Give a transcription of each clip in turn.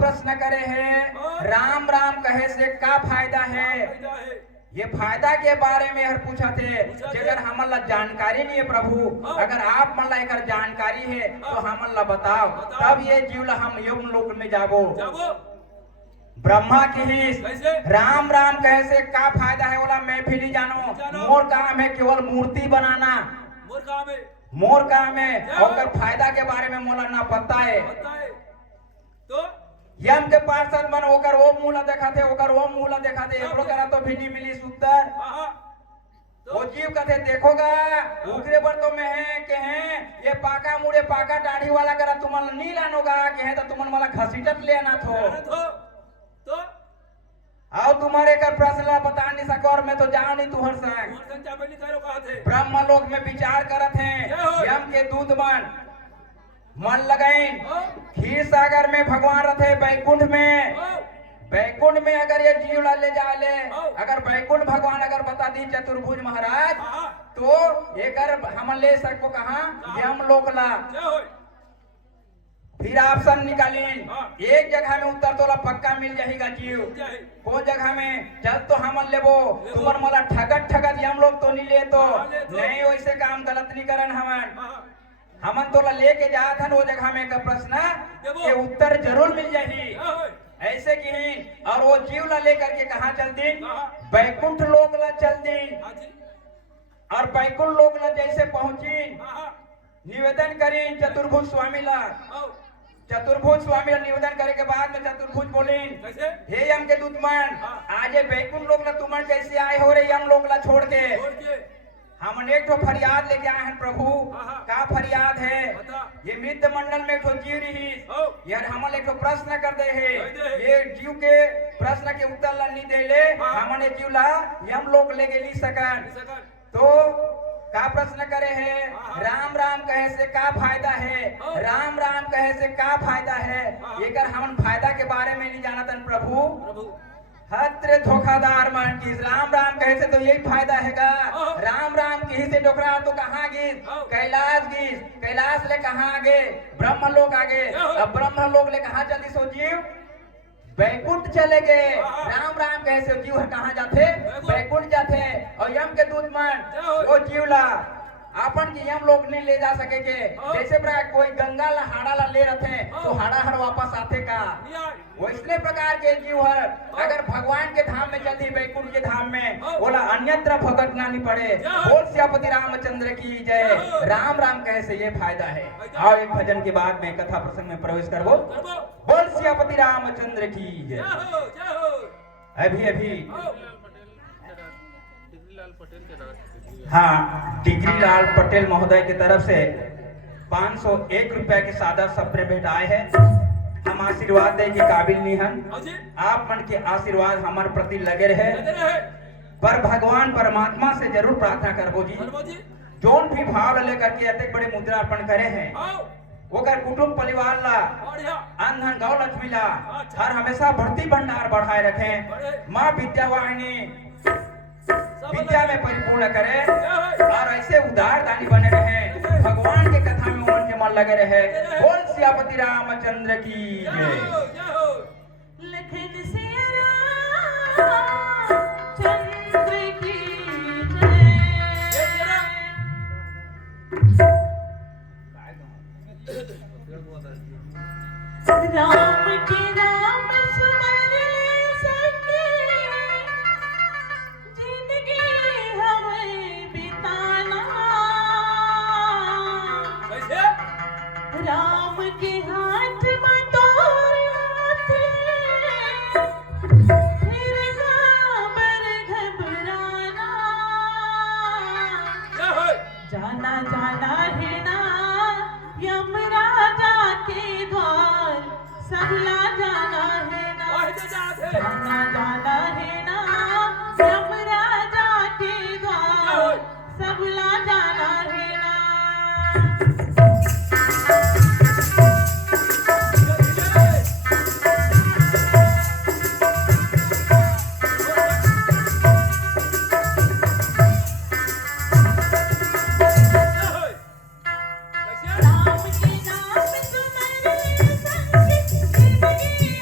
प्रश्न करे है राम राम कहे से का फायदा है। ये फायदा के बारे में हर पूछा थे अगर हमन ला जानकारी नहीं है प्रभु, अगर आप मन ला एक जानकारी है तो हमन ला बताओ, तब ये जीव ला हम यम लोक में जाबो। ब्रह्मा की ही राम राम कहे से का फायदा है बोला मैं भी नहीं जानो। मोर काम है केवल मूर्ति बनाना, मोर काम है और फायदा के बारे में मोला ना पता है। तो यम के पार्षद मन ओकर वो मूला देखा थे, ओकर वो मूला देखा थे, एकरो करा तो भी नहीं मिली सुंदर। वो जीव कहते देखोगा उकरे पर तो मैं है के हैं ये पाका मुड़े पाका दाढ़ी वाला करा तुमन नहीं लानोगा के है तो तुमन वाला घसीटत लेना तो आओ तुम्हारे कर प्रश्न ला बता नहीं सको और मैं तो जाओ नहीं तुहर संग। ब्रह्म लोक में विचार करत हैं यम के दूत मन लगाइन खीर सागर में भगवान रथे बैकुंठ में। बैकुंठ में अगर ये जीव ला ले जा ले, अगर बैकुंठ भगवान अगर बता दी चतुर्भुज महाराज तो एक हम ले सको कहा यम लोक ला। फिर ऑप्शन निकालीन एक जगह में उत्तर तोला पक्का मिल जाएगा जीव, को जगह में चल तो हम लेबो तुमन मला ठगत यम लोग तो नहीं ले तो नहीं, वैसे काम गलत नहीं करन हमन तो लेके जात हन वो जगह में का प्रश्न के उत्तर जरूर मिल जाही ऐसे की ही। और वो जीव ला लेकर के कहा चल दी बैकुंठ लोक ला चल दी। और बैकुंठ लोक ला जैसे पहुंची निवेदन करी चतुर्भुज स्वामी ला। चतुर्भुज स्वामी निवेदन करे के बाद में चतुर्भुज बोलीन हे यम के दूतमन आज बैकुंठ लोक ला तुमन कैसे आए हो रे यम लोक ला छोड़ के। हम एक तो फरियाद लेके आए हैं प्रभु। का फरियाद है ये मृत मंडल में एक तो जीव रही यार हम एक तो प्रश्न कर दे है ये जीव के प्रश्न के उत्तर ला नहीं दे ले हमने जीव ला यम लोक लेके ली सकन। तो का प्रश्न करे है राम राम कहे से का फायदा है, राम राम कहे से का फायदा है। ये कर हम फायदा के बारे में नहीं जाना तन प्रभु हत्र धोखादार मन की राम राम कहे से तो यही फायदा हैगा। राम राम की से डोकरा तो कहाँ गिस कैलाश गिस, कैलाश ले कहाँ आगे ब्रह्म लोक आगे। अब ब्रह्म लोक ले कहाँ जल्दी सो जीव बैकुंठ चले गए। राम राम कहे से जीव कहाँ जाते बैकुंठ जाते। और यम के दूत मन वो जीव ला अपन की यम लोग नहीं ले जा सके के जैसे प्रकार कोई गंगा ला हाड़ा ला ले रहे तो हाड़ा हर वापस आते का वैसने प्रकार के जीव हर अगर भगवान के धाम में चलती बैकुंठ के धाम में बोला अन्यत्र भगतना नहीं पड़े। बोल सियापति रामचंद्र की जय। राम राम कहे से ये फायदा है। आओ एक भजन के बाद में कथा प्रसंग में प्रवेश करबो। बोल सियापति रामचंद्र की जय। अभी हाँ डिग्री लाल पटेल महोदय की तरफ से 501 रुपए के सादा सप्रे भेंट आए हैं। हम आशीर्वाद दे के काबिल नहीं हन, आप मन के आशीर्वाद हमारे प्रति लगे रहे। पर भगवान परमात्मा से जरूर प्रार्थना करबो जी जोन भी भाव लेकर के अति बड़े मुद्रा अर्पण करे हैं ओकर कुटुंब परिवार ला अन्न धन गौ लक्ष्मी ला हर हमेशा भर्ती भंडार बढ़ाए रखे। माँ विद्यावाहिनी विद्या में परिपूर्ण करे और ऐसे उदार दानी बने रहे। भगवान के कथा में मन के मन लगे रहे। बोल सियापति रामचंद्र की जय। लखन सिया रामचंद्र की जय। राम के नाम सुमर सके जिंदगी हमें बिताना। राम के हाथ बटोर हाथे फिर घबर घबराना। जाना जाना है ना यमराजा के द्वार सबला जाना है ना। जाना जाना है ना यमराजा के द्वार सबला जाना है ना। राम के नाम सुमर संग जिंदगी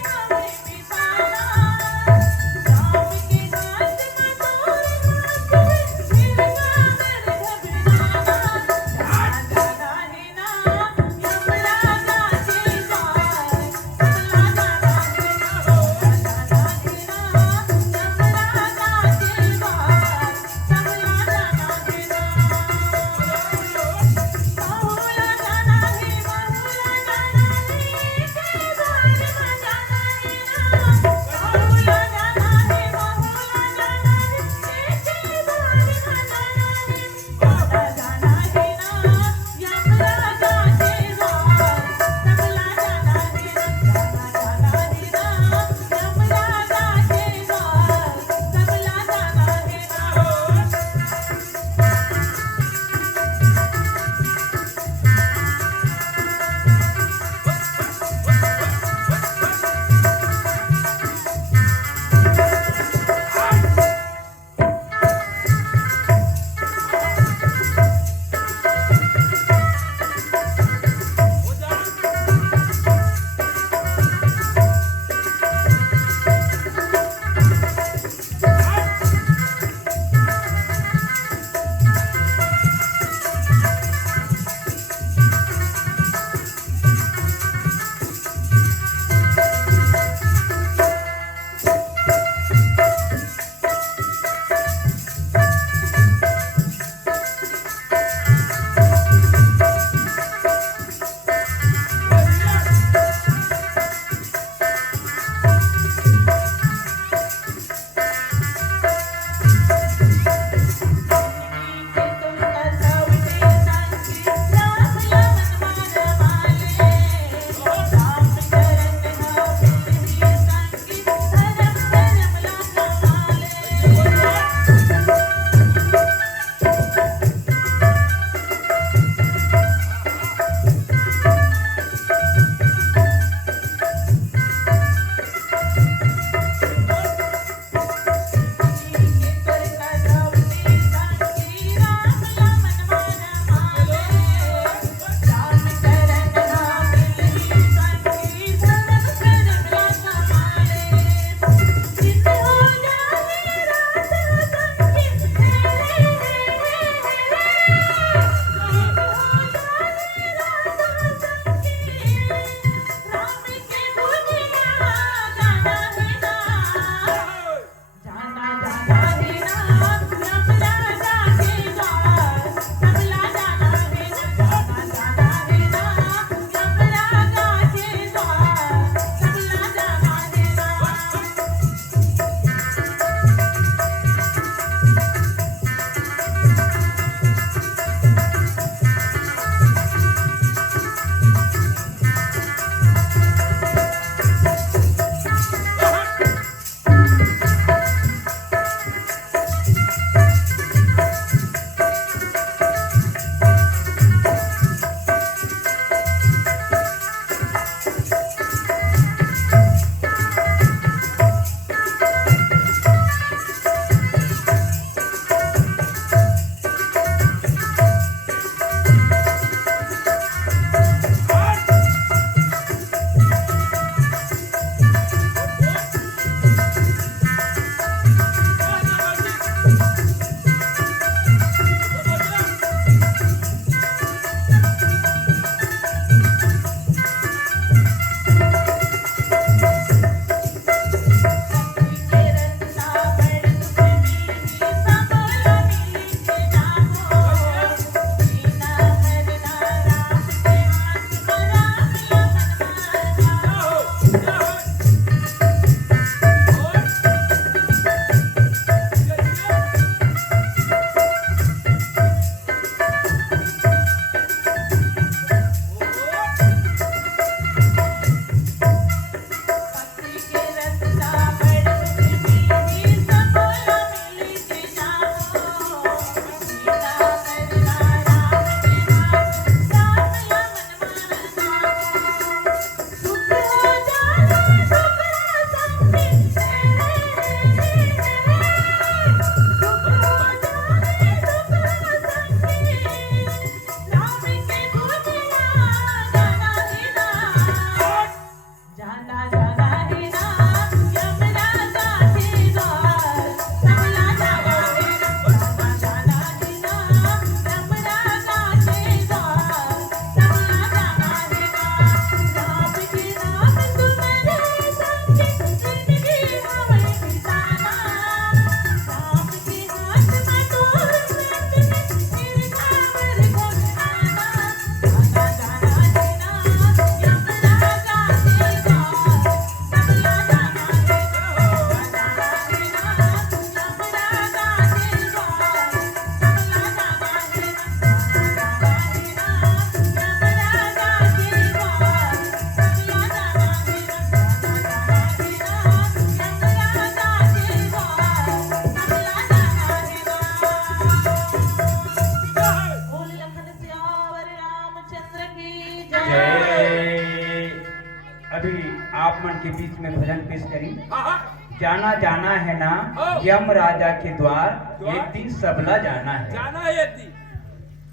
बीच में भजन पेश करी। हाँ हाँ जाना जाना है ना यम राजा के द्वार, एक दिन सबला जाना है। जाना है एक दिन।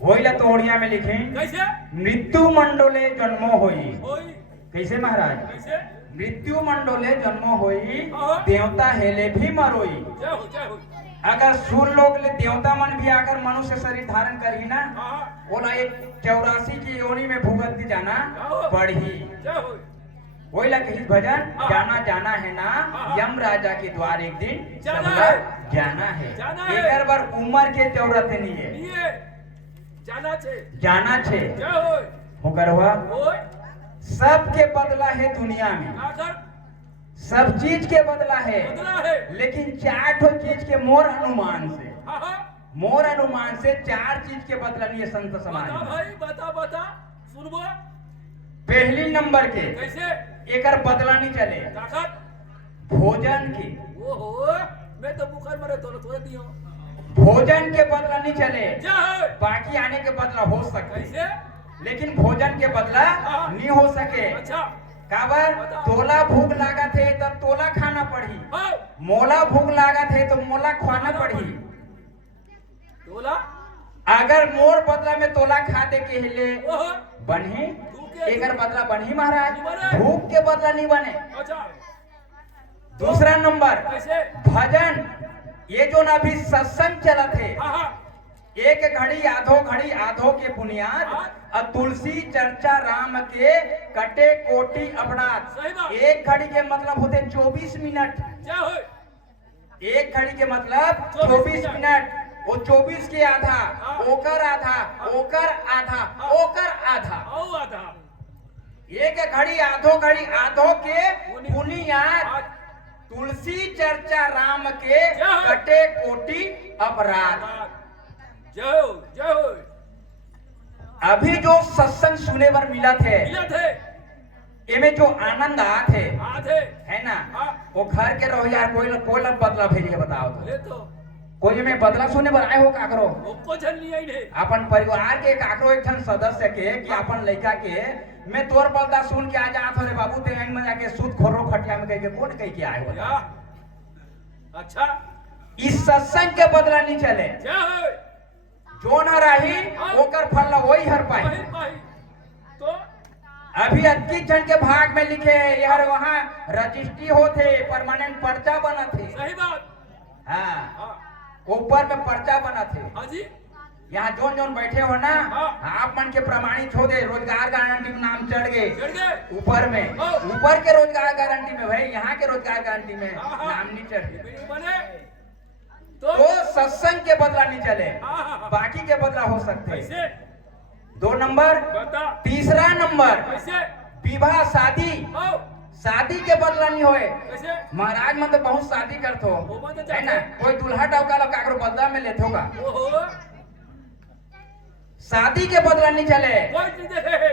वही ला तोड़िया में लिखे कैसे मृत्यु मंडोले जन्मो होई। होई कैसे महाराज? कैसे मृत्यु मंडोले जन्मो होई, हाँ। देवता हेले भी मरोई। जय हो जय हो। अगर सुर लोग ले देवता मन भी अगर मनुष्य शरीर धारण करी ना, हाँ बोला एक 84 की योनि में भुगत दी जाना हाँ। पढ़ी। जय हो। वही ला कही भजन हाँ। जाना जाना है ना हाँ। यम राजा के द्वार, एक दिन जाना सबला है। जाना है। जाना है। एकर बार उम्र के जरूरत नहीं है, ये जाना छे। जाना छे। जय हो। होकर हुआ होय सबके बदला है दुनिया में, आखिर सब चीज के बदला है, बदला है। लेकिन 4 ठो चीज के मोर अनुमान से, हाँ हाँ मोर अनुमान से 4 चीज के बदला नहीं है संत समाज बता में। भाई बता बता सुनबो। पहली नंबर के कैसे एकर बदला नहीं चले ताकत। भोजन के, ओहो मैं तो बुखार मरे तो थोड़े दियो। भोजन के बदला नहीं चले। जय हो। बाकी आने के बदला हो सकते, कैसे लेकिन भोजन के बदला हाँ। नहीं हो सके। अच्छा काबर बता। तोला भूख लागत है तो तोला खाना पड़ी, हो मोला भूख लागत है तो मोला खाना पड़ी। तोला अगर मोर बदला में तोला खा दे के हिले ओहो बने, भूख के- एकर बदला बनी महाराज, नहीं बने। भूख के बदला नहीं बने। अच्छा दूसरा नंबर कैसे भजन, ये जो ना अभी सत्संग चला थे, हाँ हाँ एक घड़ी आधो के बुनियाद हाँ। और तुलसी चर्चा राम के कटे कोटि अपराध। सही बात। एक घड़ी के मतलब होते 24 मिनट, जय हो। एक घड़ी के मतलब 24 24 मिनट। वो 24 के आधा, हाँ। ओकर आधा, ओकर आधा, हाँ। ओकर आधा। आओ आधा एक घड़ी आधो के बुनियाद आज तुलसी चर्चा राम के जय। कटे कोटि अपराध। जय हो जय हो। अभी जो सत्संग सुने पर मिला थे, मिला थे इमे जो आनंद आते आधे है ना, हाँ। वो घर के रहो यार, कोई बदला भेज के बताओ तो। ले तो कोई में बदला सुने पर आए हो काकरो, ओको झन लिया ही नहीं। अपन परिवार के काकरो एक ठन सदस्य के कि अपन लड़का के मैं तोर बदला सुन के आ जात हो रे बाबू, ते में जाके सूद खोरो खटिया में कह के कौन कह के आए हो। या अच्छा इस सत्संग के बदला नहीं चले, जय हो। जो न रही ओकर फल वही हर पाई। पाही पाही तो अभी 21 जन के भाग में लिखे है, यार वहाँ रजिस्ट्री होते, परमानेंट पर्चा बना थे। सही बात। हाँ, हाँ ऊपर में पर्चा बना थे। हाँ जी यहाँ जोन बैठे हो ना, हाँ। आप मन के प्रमाणित हो दे, रोजगार गारंटी में नाम चढ़ गए चढ़ गए ऊपर में, हाँ। ऊपर के रोजगार गारंटी में भाई, यहाँ के रोजगार गारंटी में हाँ, हाँ। नाम नहीं चढ़ गए। नहीं बने तो तो सत्संग के बदला नहीं चले, हाँ हाँ हाँ। बाकी के बदला हो सकते। कैसे 2 नंबर। बता तीसरा नंबर कैसे विवाह शादी, आओ शादी के बदला नहीं होए। कैसे महाराज में तो बहुत शादी करते हो वो बात तो है ना, जाते। कोई दूल्हा टाउका लो काकरो बदला में लेते होगा, ओहो शादी के बदला नहीं चले। कोई चीज है।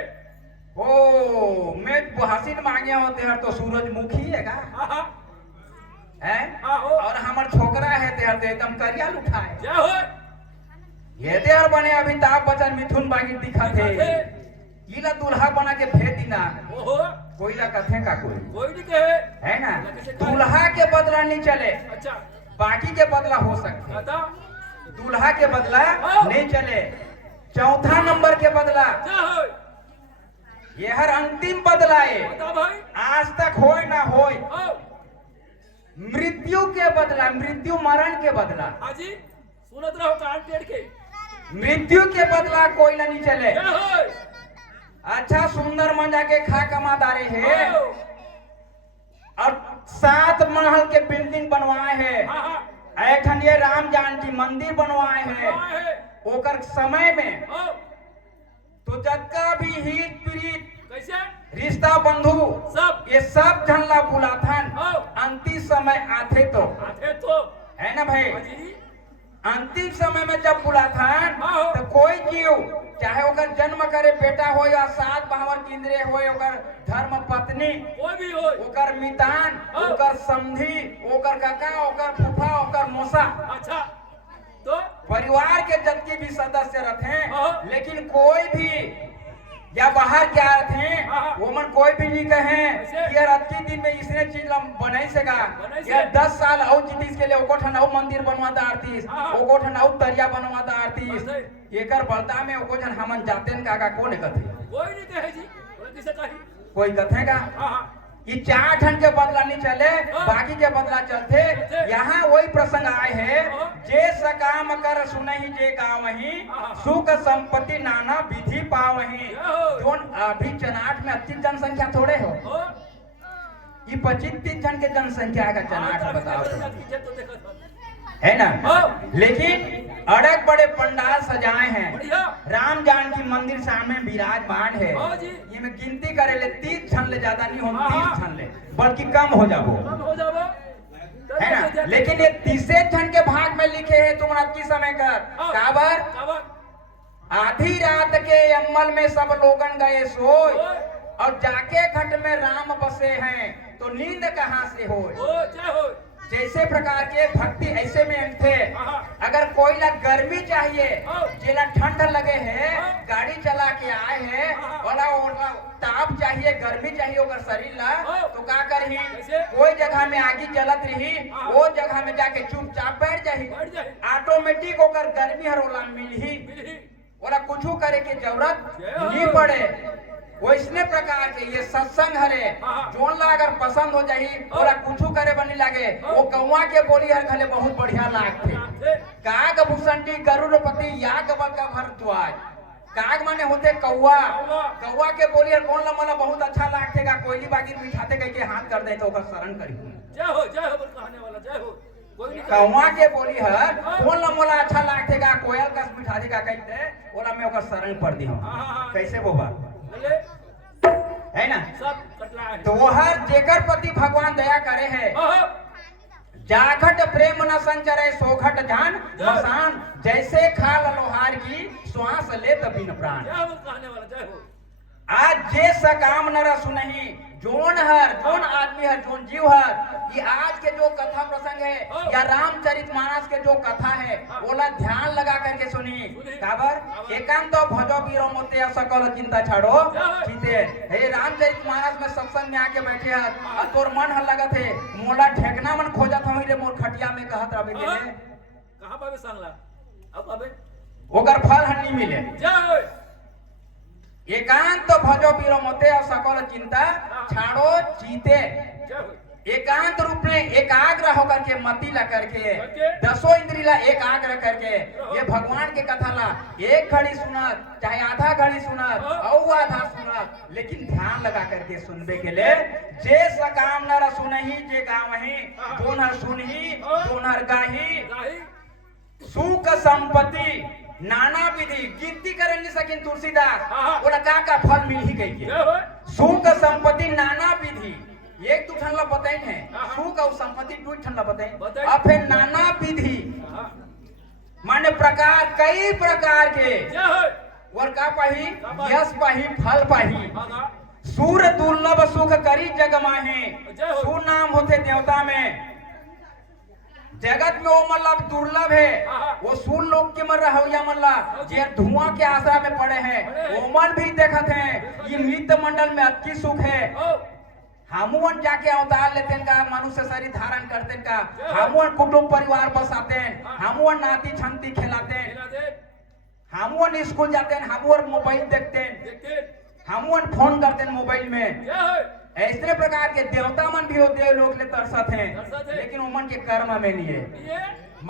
ओ मैं हसीन मांगे होते हैं तो सूरजमुखी है का हाँ हाँ है, हाँ हो और हमार छोकरा है तेहर तो एकदम करिया उठाए। जय हो। ये तेहर बने अमिताभ बच्चन मिथुन बागी दिखा थे, इला दूल्हा बना के भेज दीना, ओहो कोई ला कथे का कोई कोई नहीं कहे। है ना। दूल्हा के बदला नहीं चले, अच्छा बाकी के बदला हो सकते, बता दूल्हा के बदला हाँ। नहीं चले। चौथा नंबर के बदला, जय हो। ये हर अंतिम बदला है, बता भाई आज तक होए ना होए, आओ मृत्यु के बदला, मृत्यु मरण के बदला, हाँ जी सुनत रहो कान टेढ़ के। मृत्यु के बदला कोई ना नहीं चले। जय हो। अच्छा सुंदर मंजा के खा कमादारे है, आओ। और 7 महल के बिल्डिंग बनवाए है, हाँ हाँ ऐठन ये राम जानकी मंदिर बनवाए है। आए है। ओकर समय में आओ तो जतका भी हित पीड़ित कैसे रिश्ता बंधु सब ये सब झनला बुलाथन, आओ अंतिम समय आते तो आधे तो है ना भाई। हाँ जी अंतिम समय में जब बुलाथन हाँ। तो कोई जीव चाहे ओकर जन्म करे बेटा हो या 7 भावर केंद्रे हो, ओकर धर्म पत्नी, कोई भी हो। ओकर मितान, हाँ। ओकर समधी, ओकर काका, ओकर फूफा, ओकर मौसा, अच्छा तो परिवार के जतके भी सदस्य रहते हाँ। हैं, लेकिन कोई भी या बाहर क्या थे हाँ। वो मन कोई भी नहीं कहे कैसे? कि यार अति दिन में इसने चीज बनाई सेगा बनाई से? यार 10 साल और जीतीस के लिए ओको ठन और मंदिर बनवाता आरतीस हाँ। ओको ठन और तरिया बनवाता आरतीस बस है। एकर बलता में ओको जन हमन जातेन का कोने कथे कोई नहीं कहे जी बोले किसे कही कोई कथे का हाँ हाँ कि 4 ठन के बदला नहीं चले हाँ। बाकी के बदला चलते चलते। यहाँ वही प्रसंग आए है हाँ। जे सकाम कर सुनहि जे गावहि हाँ। सुख संपत्ति नाना विधि पावहि जय हो। जोन अभी चनाट में 80 जनसंख्या थोड़े हो हो ये 25-30 जन के जनसंख्या का चनाट हाँ, बताओ तो तो। तो देखा था है ना हाँ। लेकिन अड़क बड़े पंडाल सजाए हैं बढ़िया राम जानकी मंदिर सामने विराजमान है हाँ जी। ये में गिनती करे ले 30 क्षण ले ज्यादा नहीं हो हाँ। 30 क्षण ले बल्कि कम हो जाबो कब हो जाबो है ना लेकिन ये 30 क्षण के भाग में लिखे हैं तुम की समय कर हाँ। काबर काबर आधी रात के अम्मल में सब लोगन गए सोए ओए। और जाके घट में राम बसे हैं तो नींद कहाँ से होए हो जय हो जैसे प्रकार के भक्ति ऐसे में थे हाँ। अगर कोई ला गर्मी चाहिए हाँ। जेला ठंड लगे है हाँ। गाड़ी चला के आए हैं हाँ। ओला ताप चाहिए गर्मी चाहिए ओकर शरीर ला हाँ। तो का करही कैसे? कोई जगह में आगी जलत रही हाँ। वो जगह में जाके चुपचाप बैठ जाही बैठ जाही। ऑटोमेटिक ओकर गर्मी हर ओला मिलही मिलही ओला कुछ करे के जरूरत जय हो। नहीं पड़े वैसने प्रकार के ये सत्संग हरे हाँ। जोन ला अगर पसंद हो जाही हाँ। ओला कुछ करे बनी लागे हाँ। वो कौवा के बोली हर खले बहुत बढ़िया लागथे थे काग भूषंडी गरुड़पति याग बल का भरद्वाज काग माने होते कौवा कौवा। कौवा के बोली हर कौन ला मला बहुत अच्छा लागथे का कोयली बागी बिठाते कह के हाथ कर दे तो ओकर शरण करी जय हो बोल कहने वाला जय हो कोई नहीं कौवा के बोली हर कौन ला मोला अच्छा लागथे का कोयल का बिठाते का कहते ओला मैं ओकर शरण पड़ दी हूं हाँ। कैसे बोबा बोले है ना सब कटला है तो हर जेकर प्रति भगवान दया करे है हाँ। जाघट प्रेम न संचरे सोघट जान जय। मसान जैसे खाल लोहार की श्वास ले तबिन प्राण जय हो कहने वाला जय हो आज जे सकाम नर सुनही जोन आदमी हर जोन जीव हर ये आज के जो कथा प्रसंग है हाँ। या रामचरितमानस के जो कथा है ओला ध्यान लगा करके सुनी काबर एकांत तो भजो बीरो मोते सकल चिंता छाड़ो जीते हे रामचरितमानस में सत्संग में आके बैठे हर और तोर मन हर लगत है मोला ठेकना मन खोजत हमी रे मोर खटिया में कहत रहे के ले कहाँ पावे सांगला अब पावे ओकर फल हर नहीं मिले जय एकांत तो भजो बीरो मोते और सकल चिंता छाड़ो जीते जय हो एकांत रूप में एकाग्र होकर के मति ला करके करके? 10 इंद्रिय ला एकाग्र करके ये भगवान के कथा ला एक घड़ी सुनत चाहे आधा घड़ी सुनत और आधा सुनत लेकिन ध्यान लगा करके सुनबे के लिए जे सकाम नर सुनही जे गावही जोन हर सुनही जोन हर गाही गाही सुख संपत्ति नाना विधि गिनती करे नहीं सकिन तुलसीदास हाँ। बोला का फल मिल ही गई जय हो सुख संपत्ति नाना विधि एक दू ठन ला बताई है हाँ। सुख और संपत्ति दू ठन ला बताई बताई। अब फिर नाना विधि हाँ। माने प्रकार कई प्रकार के जय हो और का पाही का पाही? यश पाही फल पाही हाँ हाँ सूर दुर्लभ सुख करी जग माहे जय हो। सु नाम होते देवता में जगत में वो मतलब दुर्लभ है हाँ। वो सूर लोग के मर रहा मतलब जे धुआं के आसरा में पड़े हैं पड़े। वो मन भी देखत हैं ये मित्र मंडल में अति सुख है ओ हमवन जाके अवतार लेते का मनुष्य शरीर धारण करते का जय। हमवन कुटुंब परिवार बसाते हैं हमवन नाती छंती खिलाते हैं खिला दे हमवन स्कूल जाते हैं हमवन मोबाइल देखते हैं देखते हमवन फोन करते हैं मोबाइल में जय हो ऐसे प्रकार के देवता मन भी होते हैं लोग ले तरसत तरसत हैं है। लेकिन उमन के कर्म में नहीं है ये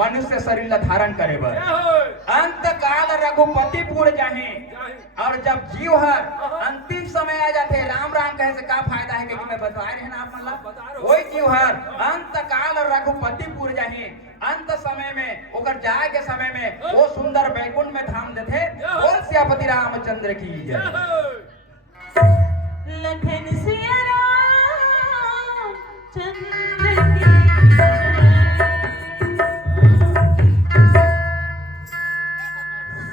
मनुष्य शरीर ला धारण करे बर जय हो अंत काल रघुपति पुर जाहे जाही और जब जीव हर अंतिम समय आ जाते राम राम कहे से का फायदा है कि मैं बता रहे ना आप बता मतलब रहे हो। वही जीव हर अंत काल रघुपति पुर जाहे अंत समय में ओकर जाए के समय में वो सुंदर बैकुंठ में धाम देते बोल सियापति रामचंद्र की जय जय हो लखन सिया राम चंद्र की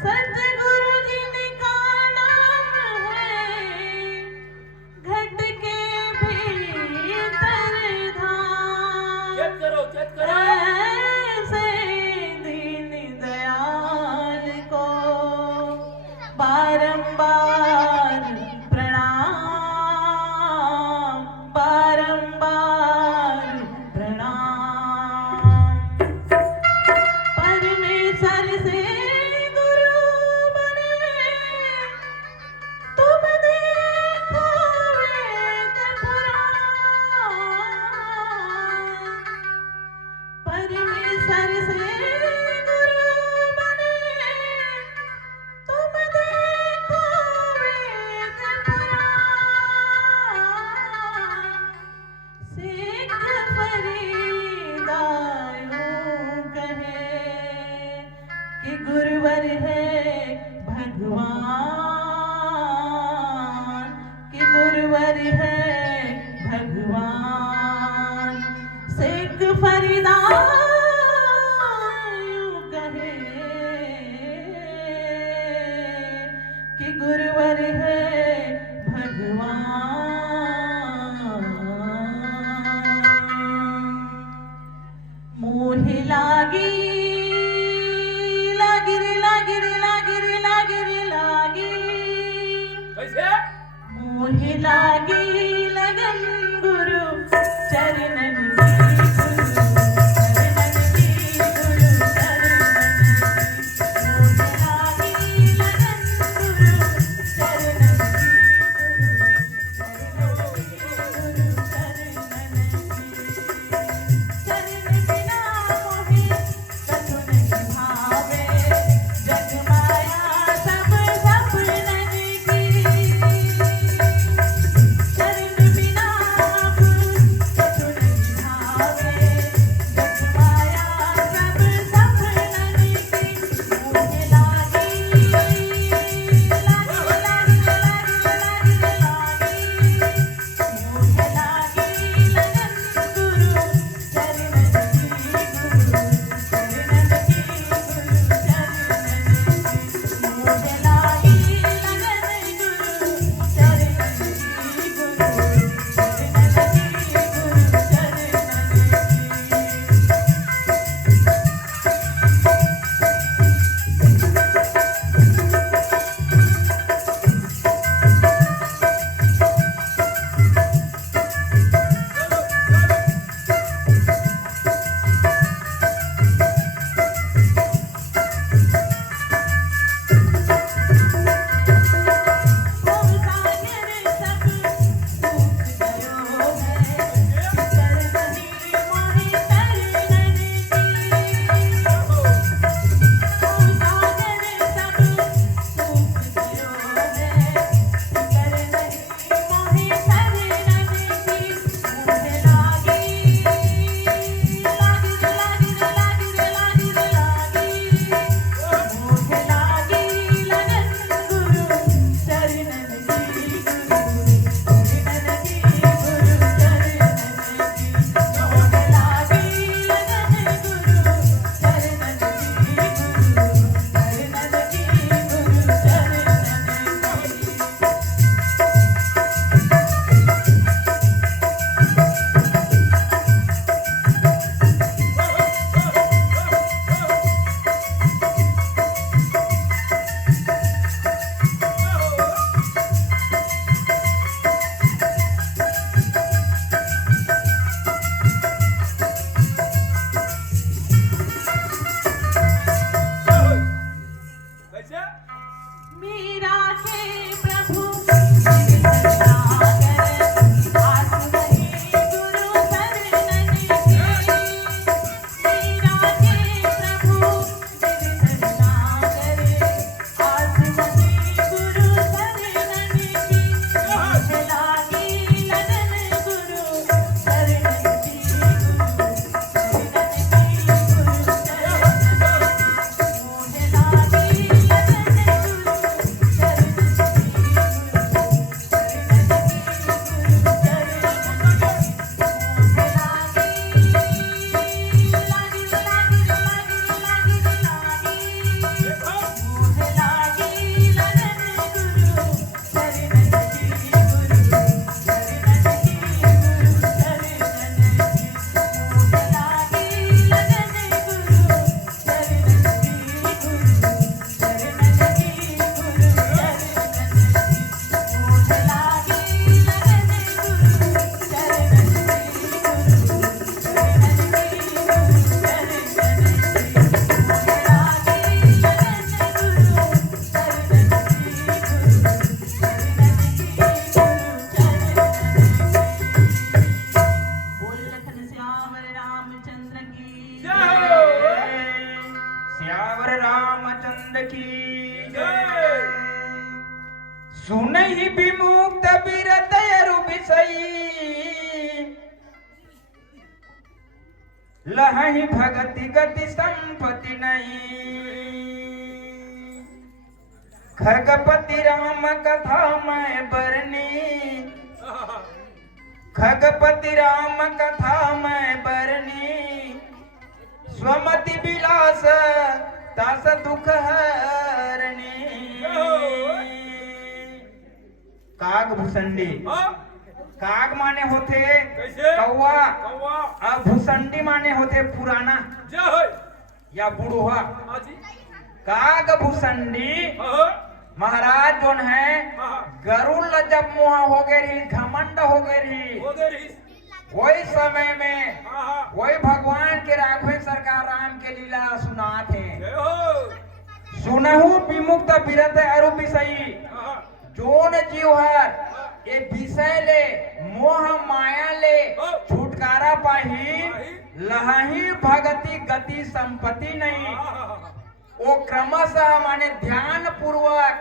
सतगुरु जी का नाम है घट के भीतर धाम चेक करो ऐसे दीन दयाल को बारंबार यूं कहे कि गुरुवर है भगवान, कि गुरुवर है भगवान। सिख फरीदा यूं कहे कि गुरुवर है भगवान। मोहि लागी लागी रे लागी रे लागी रे लागी रे लागी, कैसे मोहि लागी लगन गुरु चरणन की, गुरु चरणन की, गुरु चरणन की। मोहि लागी लगन गुरु चरणन की, गुरु चरणन की। चरण बिना मोहि कछु नहीं भावे, जग माया सब सपनन की। चरण बिना कछु नहीं भावे, जग माया सब सपनन की। मोहि लागी लागी लागी लागी लागी लागी, मोहि लागी लगन गुरु चरणन की, गुरु चरणन की, गुरु चरणन की। मोहि लागी लगन गुरु चरणन की, गुरु चरणन की, गुरु चरणन की। सागर सब सूख गयो है, कर नहीं मोहि तरनन की। सागर सब सूख गयो है, कर नहीं मोहि तरनन की। मोहि लागी लागी लागी लागी लागी लागी, मोहि लागी लगन गुरु चरणन की, गुरु चरणन की, गुरु चरणन की। मोहि लागी लगन गुरु चरणन की, गुरु चरणन की, गुरु चरणन की। कैसे मीरा के प्रभु शरणागत, आस नहीं गुरु शरणन की। मीरा के प्रभु शरणागत, आस नहीं गुरु शरणन की। मोहि लागी लगन गुरु शरणन की, गुरु चरणन की, गुरु चरणन की। मोहि लागी लगन गुरु चरणन सुनहि विमुक्त बिरतयरु बिसई लहही भगति गति संपत्ति नहीं। खगपति राम कथा मैं बरनी, खगपति राम कथा मैं बरनी। स्वमति विलास तास दुख हरणी। काग भुसंडी, हाँ काग माने होते कैसे? कौवा, कौवा और भुसंडी माने होते पुराना जय हो या बुढ़वा। हाँ जी काग भुसंडी हाँ महाराज जोन है हाँ गरुड़ जब मोह हो गए रही, घमंड हो गए रही, हो गए रही वही समय में हाँ हाँ वही भगवान के राघवेंद्र सरकार राम के लीला सुनात है। जय हो सुनहु विमुक्त बिरत अरु विषयी। हाँ जोन जीव हर ये विषय ले मोह माया ले छुटकारा पाही, लहही भगति गति संपत्ति नहीं। वो क्रमशः माने ध्यान पूर्वक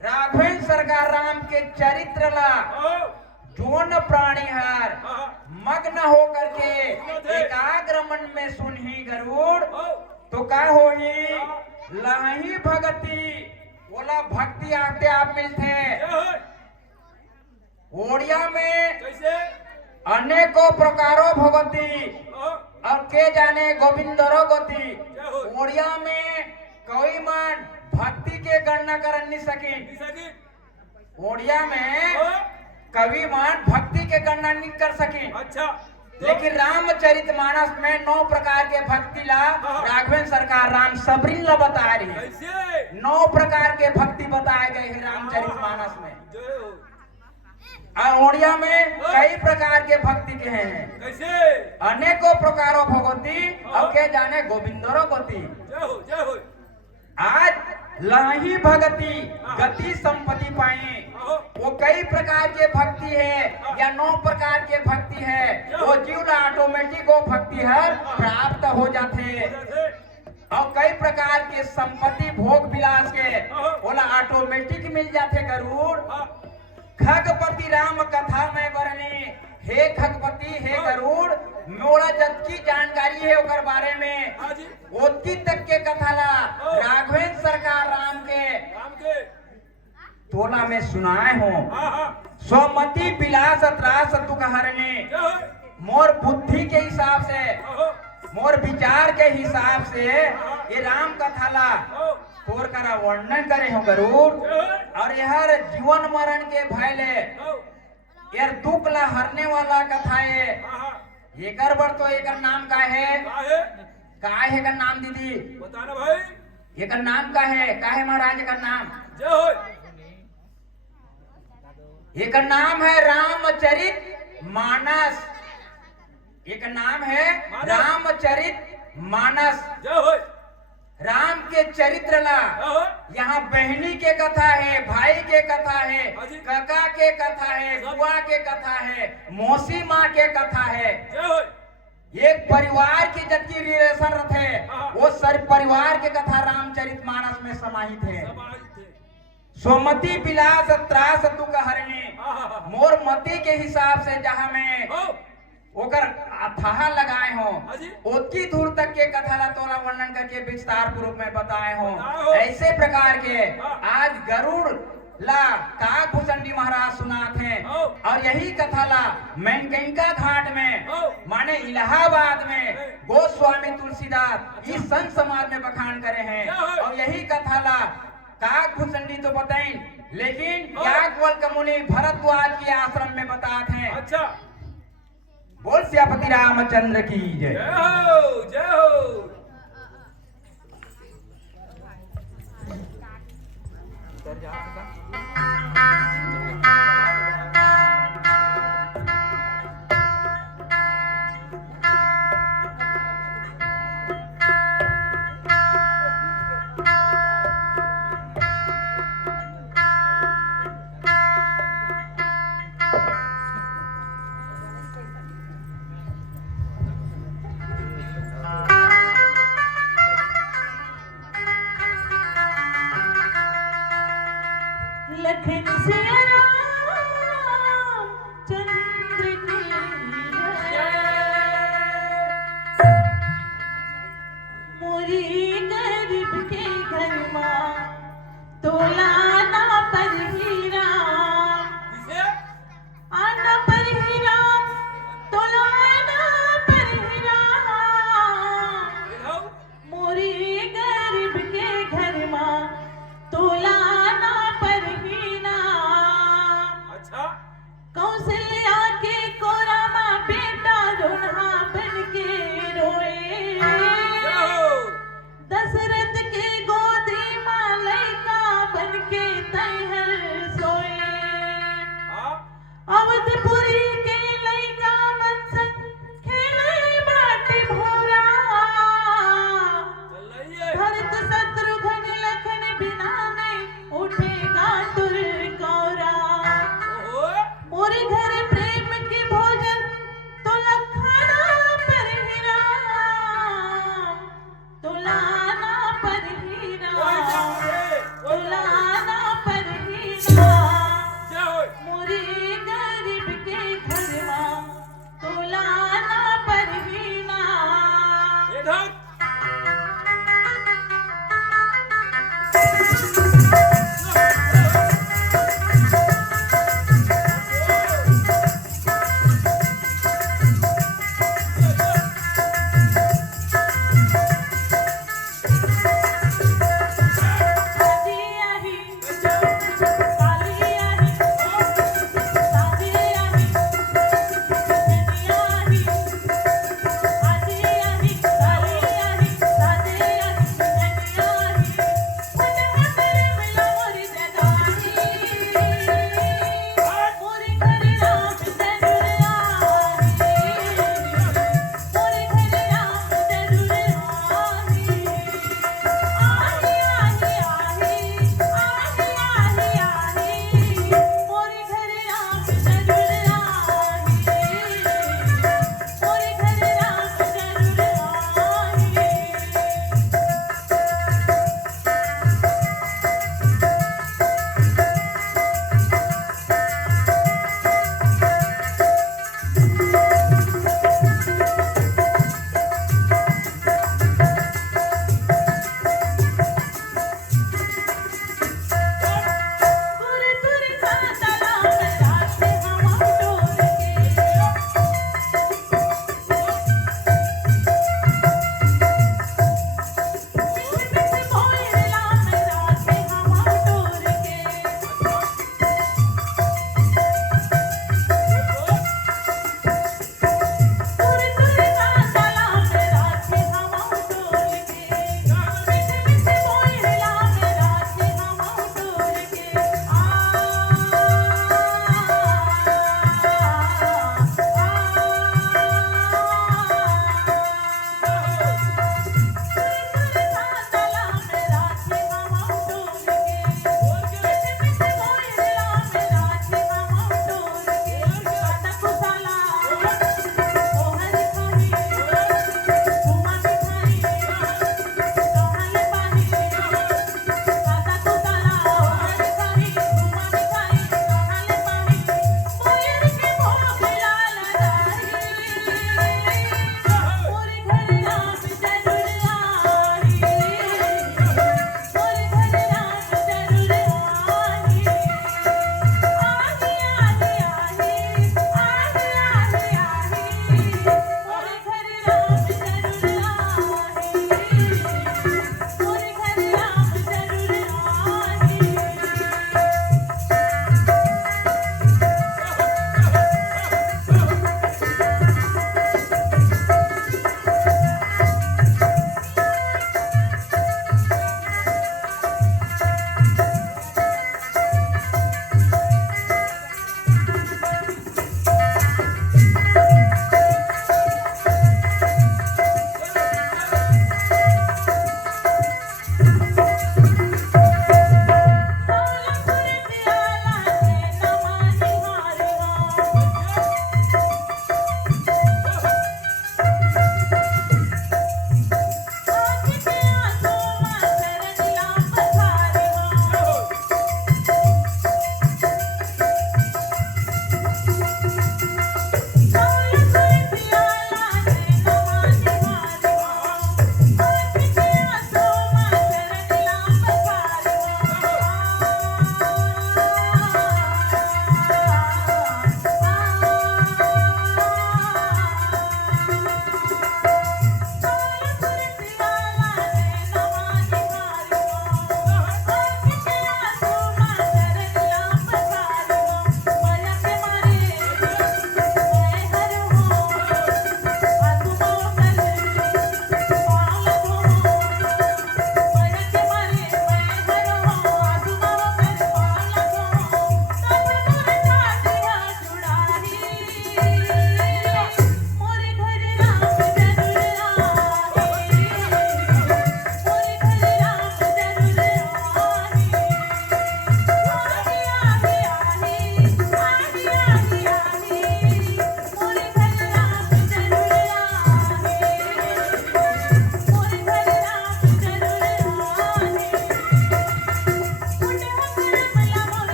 राघवेंद्र सरकार राम के चरित्र ला जोन प्राणी हर मग्न होकर के एकाग्र मन में सुनही गरुड़ तो का होही लहही भगति बोला भक्ति आते आप मिलते। ओडिया में कैसे अनेकों प्रकारों भगवती और के जाने गोविंदरो गति। ओडिया में कोई मन भक्ति के गणना कर नहीं सकी। ओडिया में कवि मान भक्ति के गणना नहीं कर सके। अच्छा लेकिन रामचरितमानस में 9 प्रकार के भक्ति ला राघवेंद्र सरकार राम सबरी ला बता रही है। कैसे 9 प्रकार के भक्ति बताए गए हैं रामचरितमानस में। जय हो और ओडिया में कई प्रकार के भक्ति के हैं। कैसे अनेकों प्रकारों भगवती और के जाने गोविंदरो गति। जय हो जय हो आज लही भगति गति संपत्ति पाए वो कई प्रकार के भक्ति है या 9 प्रकार के भक्ति है। वो जीव ऑटोमेटिक वो भक्ति हर प्राप्त हो जाते और कई प्रकार के संपत्ति भोग विलास के बोला ऑटोमेटिक मिल जाते। गरुड़ खगपति राम कथा में वर्णी, हे खगपति हे गरुड़ मोड़ा जबकि जानकारी है ओकर बारे में ओती तक के कथा ला राघवेंद्र सरकार राम के तोला में सुनाए हो। स्वमति विलास त्रास दुख हरने। मोर बुद्धि के हिसाब से मोर विचार के हिसाब से ये राम कथा ला तोर करा वर्णन करे हो गरुड़। और यह जीवन मरण के भयले यार दुख ला हरने वाला कथा है। एकर बर तो एकर नाम का है का नाम दीदी बताना भाई एकर नाम का है महाराज एकर नाम जय हो एकर नाम है रामचरित मानस। एक नाम है रामचरित मानस। जय हो राम के चरित्र ला यहाँ बहनी के कथा है, भाई के कथा है, काका के कथा है, बुआ के कथा है, मौसी माँ के कथा है। एक परिवार की जबकि रिलेशन रहते वो सर परिवार के कथा रामचरितमानस में समाहित है। स्वमति विलास त्रास दुख हरने। मोर मति के हिसाब से जहाँ में ओकर अथाह लगाए हो ओतकी दूर तक के कथा ला तोला वर्णन करके विस्तार पूर्वक में बताए हो। ऐसे प्रकार के आज गरुड़ ला काग भुसंडी महाराज सुनाते हैं। और यही कथा ला मैनकैंका घाट में माने इलाहाबाद में गोस्वामी तुलसीदास इस संत समाज में बखान करे हैं। और यही कथा ला काग भुसंडी तो बताएं लेकिन याज्ञवल्क्य मुनि भरद्वाज के आश्रम में बताते हैं। अच्छा बोल सियापति रामचंद्र की जय। जय हो जय हो लखन से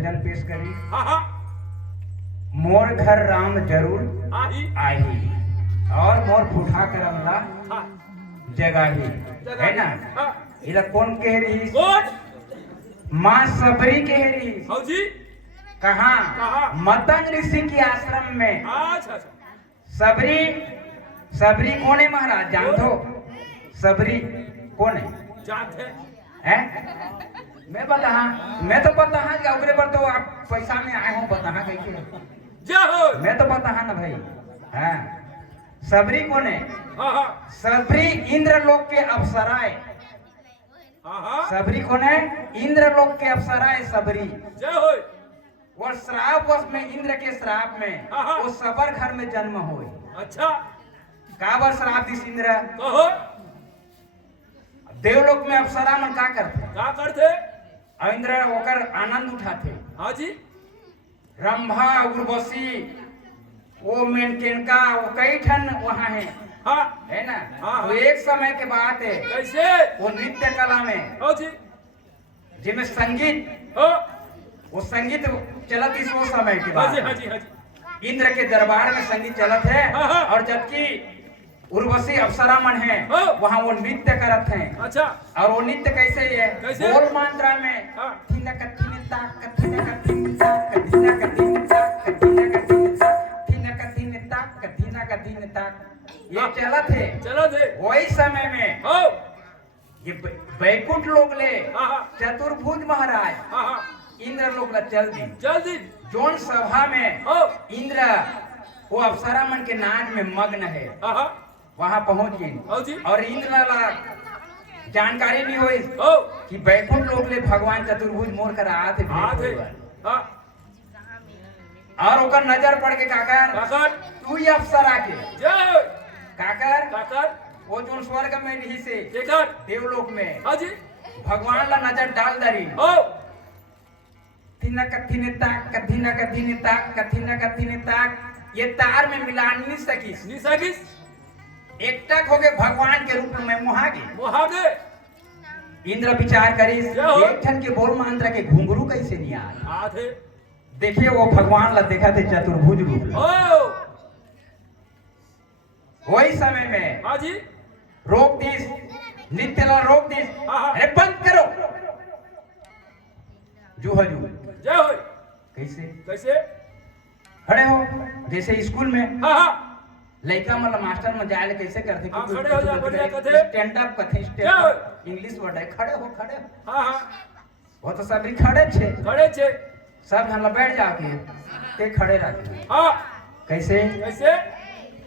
भजन पेश करी। हाँ हाँ मोर घर राम जरूर आही आही और मोर फूठा करमला हाँ जगाही, है ना। हाँ इला कौन कह रही? कौन माँ सबरी कह रही। हाँ जी कहाँ? कहाँ? मतंग ऋषि के आश्रम में। अच्छा अच्छा सबरी, सबरी कौन है महाराज जानते हो? सबरी कौन है? जानते हैं? मैं बता, मैं तो पता है कि उगरे पर तो आप पैसा में आए हो, बता कैसे? जय हो मैं तो पता है ना भाई। हाँ, सबरी कौन है? हाँ हाँ सबरी इंद्रलोक के अप्सराएं। हाँ हाँ सबरी कौन है? इंद्रलोक के अप्सराएं सबरी। जय हो वो श्राप वश में, इंद्र के श्राप में हाँ। वो सबर घर में जन्म हुई। अच्छा काबर श्राप दिस इंद्र? कहो देवलोक में अप्सरा मन का करते? क्या करते? और इंद्र होकर आनंद उठाते। हाँ जी रंभा, उर्वशी, वो मेनकेनका, वो कई ठन वहाँ है, हाँ है ना। हाँ। तो एक समय के बात है, कैसे? वो नृत्य कला में, हाँ जी जिसमें संगीत, हाँ वो संगीत चलत इस वो समय के हाँ बाद जी हाँ जी हाँ जी इंद्र के दरबार में संगीत चलत है। हाँ, हाँ। और जबकि उर्वशी अप्सरा मन है, हाँ। वहाँ वो नृत्य करत हैं। अच्छा और वो नृत्य कैसे है? कैसे? बोल मात्रा में हाँ। थिना कथिन ताक, कथिना कथिन ताक, कथिना कथिन ताक, कथिना कथिन ताक, थिना कथिन ताक, कथिना कथिन ताक, ये हाँ। चलत है। चलो दे वही समय में हो ये बैकुंठ लोग ले हाँ हाँ चतुर्भुज महाराज हाँ हाँ इंद्र लोग ला चल दी। जल्दी जोन सभा में हो इंद्र वो अप्सरा मन के नाच में मग्न है, हाँ हाँ वहां पहुंच हाँ गई। जी और इंद्र ला जानकारी नहीं हुई हो कि बैकुंठ लोग ले भगवान चतुर्भुज मोर कर आए थे। हाँ थे हाँ और ओकर नजर पड़ के काकर काकर तू ही अप्सरा के जय काकर काकर वो जो स्वर्ग में नहीं से केकर देवलोक में हाँ जी भगवान ला नजर डाल दरी। हो थिना कथिन ताक, कथिना कथिन ताक, कथिना कथिन ताक, ये तार में मिला नहीं सकीस। निसागिस एकटक हो गए भगवान के रूप में मुहागे। मोहागे इंद्र विचार करीस क्या हो? एक ठन के बोल मंत्र के घुंघरू कैसे नहीं आए। आधे देखिए वो भगवान ला देखा थे चतुर्भुज रूप में। हो वही समय में हाँ जी रोक दीस, नित्य ला रोक दीस। हाँ, हाँ। अरे बंद करो जू हजू। जय हो कैसे कैसे खड़े हो? जैसे स्कूल में हाँ हाँ लड़का मतलब मास्टर में जाए कैसे करते? हाँ, खड़े हो जा, बढ़िया कथे। स्टैंड अप कथे, स्टैंड क्या? अप इंग्लिश वर्ड है। खड़े हो, खड़े हो। हाँ हाँ वो तो सभी खड़े छे, खड़े छे सब यहाँ बैठ जाके ते खड़े रखे। हाँ कैसे? कैसे